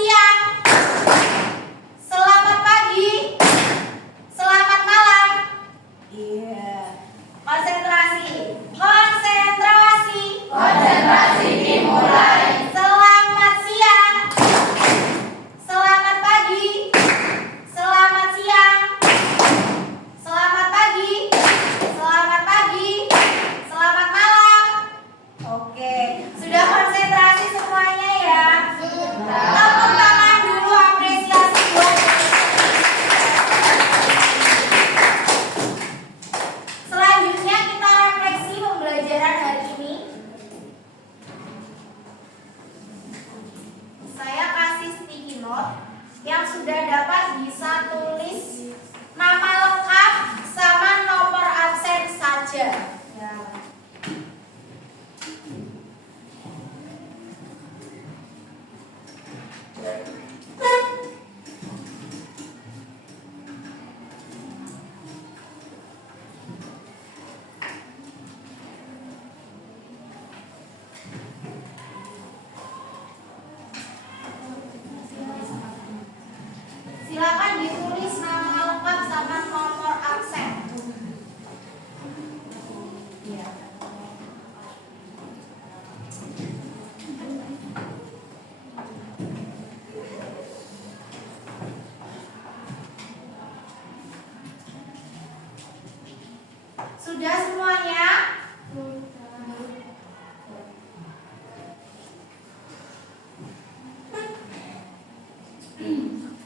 Sudah semuanya?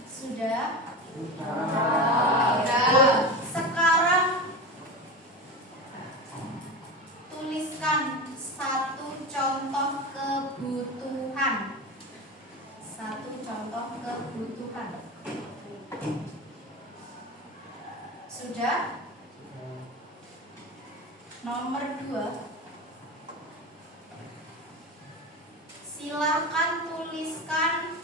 Sudah? Sekarang tuliskan satu contoh kebutuhan. Satu contoh kebutuhan. Sudah? Nomor 2. Silakan tuliskan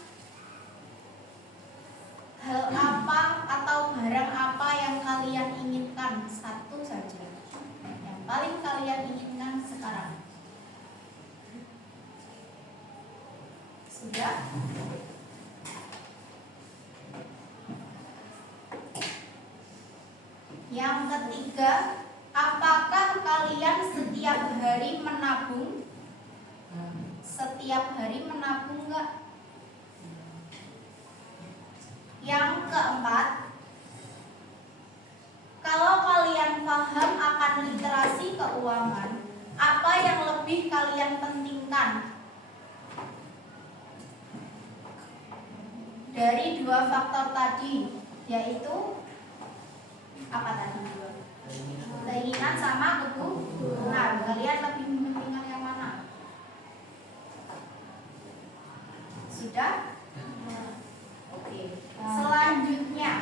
hal apa atau barang apa yang kalian inginkan. Satu saja. Yang paling kalian inginkan sekarang. Sudah? Yang ketiga, apakah kalian setiap hari menabung? Setiap hari menabung enggak? Yang keempat, kalau kalian paham akan literasi keuangan, apa yang lebih kalian pentingkan? Dari 2 faktor tadi, yaitu apa tadi? Keinginan sama kebutuhan. Kalian lebih mementingkan yang mana? Sudah? Oke. Selanjutnya,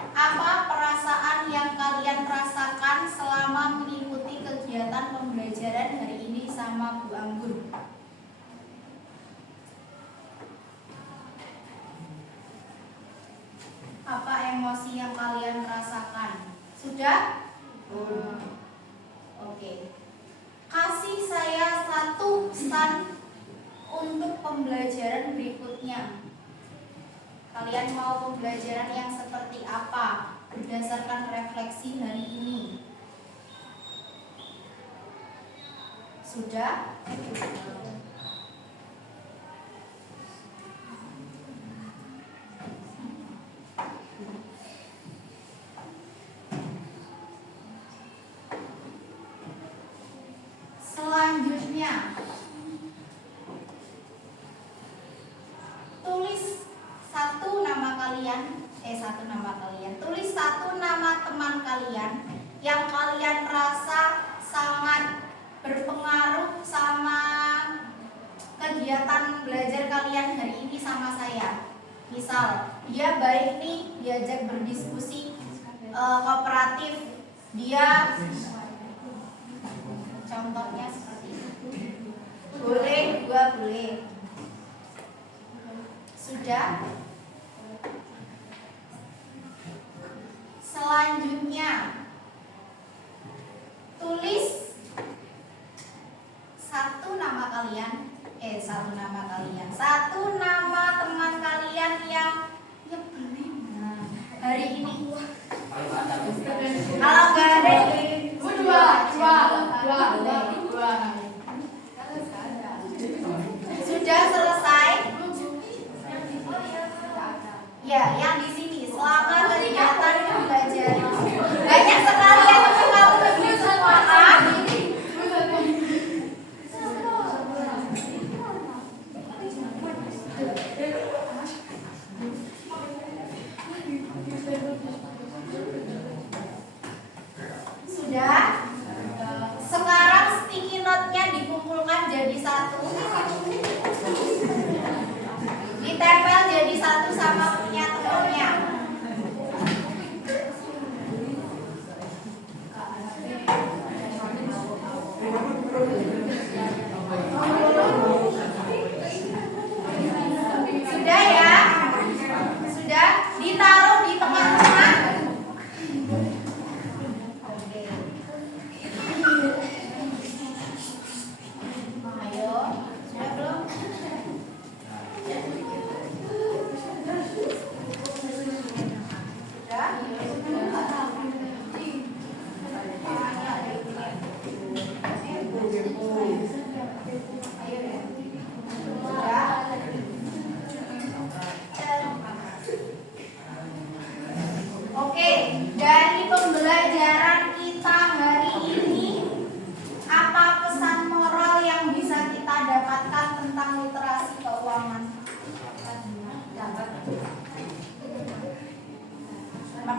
apa perasaan yang kalian rasakan selama mengikuti kegiatan pembelajaran hari ini sama Bu Anggun? Apa emosi yang kalian rasakan? Sudah? Oke. Kasih saya satu pesan untuk pembelajaran berikutnya. Kalian mau pembelajaran yang seperti apa berdasarkan refleksi hari ini? Sudah? Selanjutnya, tulis satu nama kalian, tulis satu nama teman kalian yang kalian rasa sangat berpengaruh sama kegiatan belajar kalian hari ini sama saya. Misal, dia baik nih, diajak berdiskusi kooperatif, dia contohnya seperti itu. Boleh, 2 boleh. Sudah? Selanjutnya, tulis satu nama teman kalian yang nyebelin hari ini. Kalau nggak ada, dua. Sudah selesai? Ya, yang di sini selama kegiatan pembelajaran banyak sekali yang kamu lebih semangat.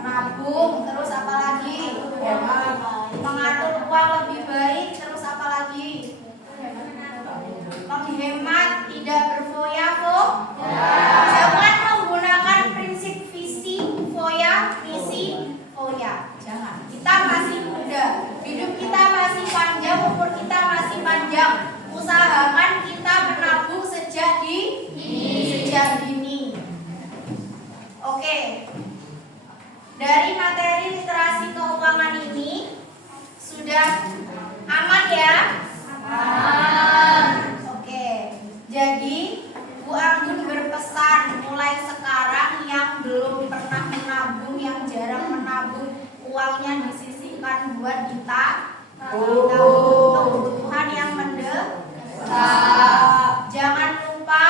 menabung, terus apa lagi? Mengatur uang lebih baik, terus apa lagi? Menghemat, tidak berfoya-foya. Jangan menggunakan prinsip visi foya, misi foya. Jangan. Kita masih muda, hidup kita masih panjang, umur kita masih panjang. Usahakan kita menabung sejak dini. Oke. Dari materi literasi keuangan ini sudah aman ya? Aman. Oke. Jadi Bu Anggun berpesan mulai sekarang yang belum pernah menabung, yang jarang menabung, uangnya disisihkan buat kita untuk kebutuhan yang mendesak. Jangan lupa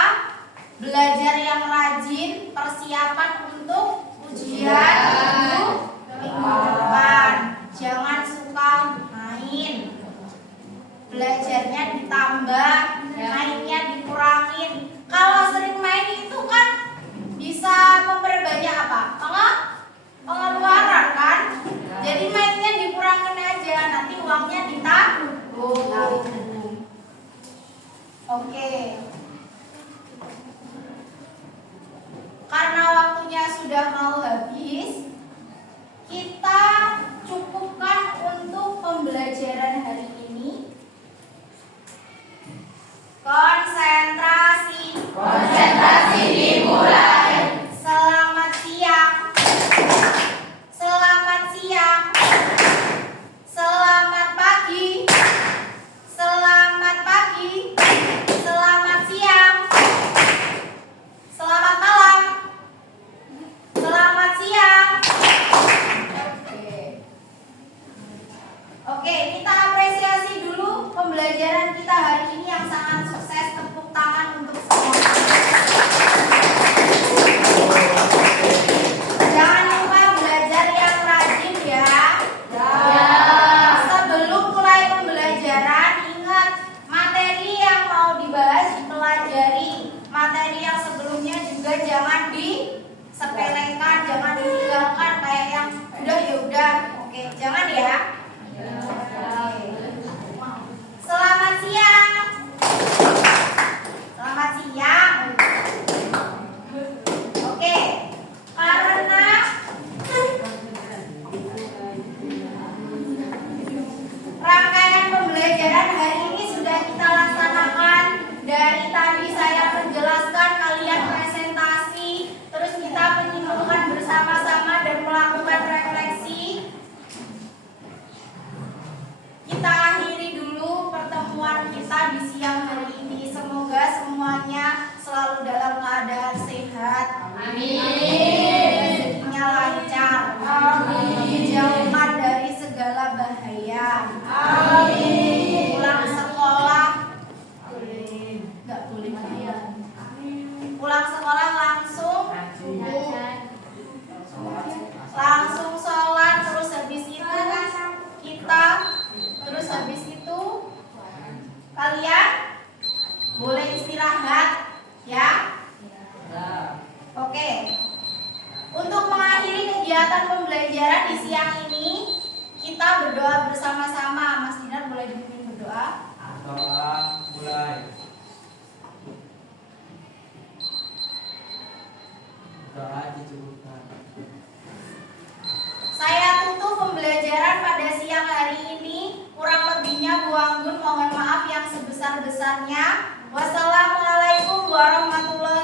belajar yang rajin, persiapan untuk ujian minggu depan. Jangan suka main. Belajarnya ditambah, mainnya dikurangin. Kalau sering main itu kan bisa memperbanyak apa? Pengeluaran kan? Jadi mainnya dikurangin aja, nanti uangnya ditabung. Oke. Karena waktunya sudah mau habis, kita cukupkan untuk pembelajaran hari ini. Konsentrasi dimulai. Selamat siang. Selamat siang. Selamat pagi. Selamat pagi. Selamat siang. Selamat malam. Selamat siang. Oke, kita apresiasi dulu pembelajaran kita hari ini yang sangat sukses. Tepuk tangan untuk semua. Jangan lupa belajar yang rajin ya. Sebelum mulai pembelajaran, ingat materi yang mau dibahas dipelajari. Materi yang sebelumnya juga jangan disepelekan, jangan ditinggalkan kayak yang udah ya udah. Oke, jangan ya. Selamat siang. Selamat siang. Oke, karena rangkaian pembelajaran hari ini sudah kita laksanakan. Dari tadi saya menjelaskan, kalian presentasi, terus kita menyimpulkan bersama-sama dan melakukan refleksi. Kita akhiri dulu pertemuan kita di siang hari ini. Semoga semuanya selalu dalam keadaan sehat. Amin. Rezekinya lancar. Amin. Dijauhkan dari segala bahaya. Amin. Pulang sekolah. Nggak boleh main. Pulang sekolah langsung sholat, terus habis itu kalian boleh istirahat ya. Oke. Untuk mengakhiri kegiatan pembelajaran di siang ini, kita berdoa bersama-sama. Mas Dinar boleh dipimpin berdoa? Doa mulai. Doa dicukupkan. Saya tutup pembelajaran pada siang hari ini. Kurang lebihnya Bu Anggun mohon maaf yang sebesar-besarnya. Wassalamualaikum warahmatullahi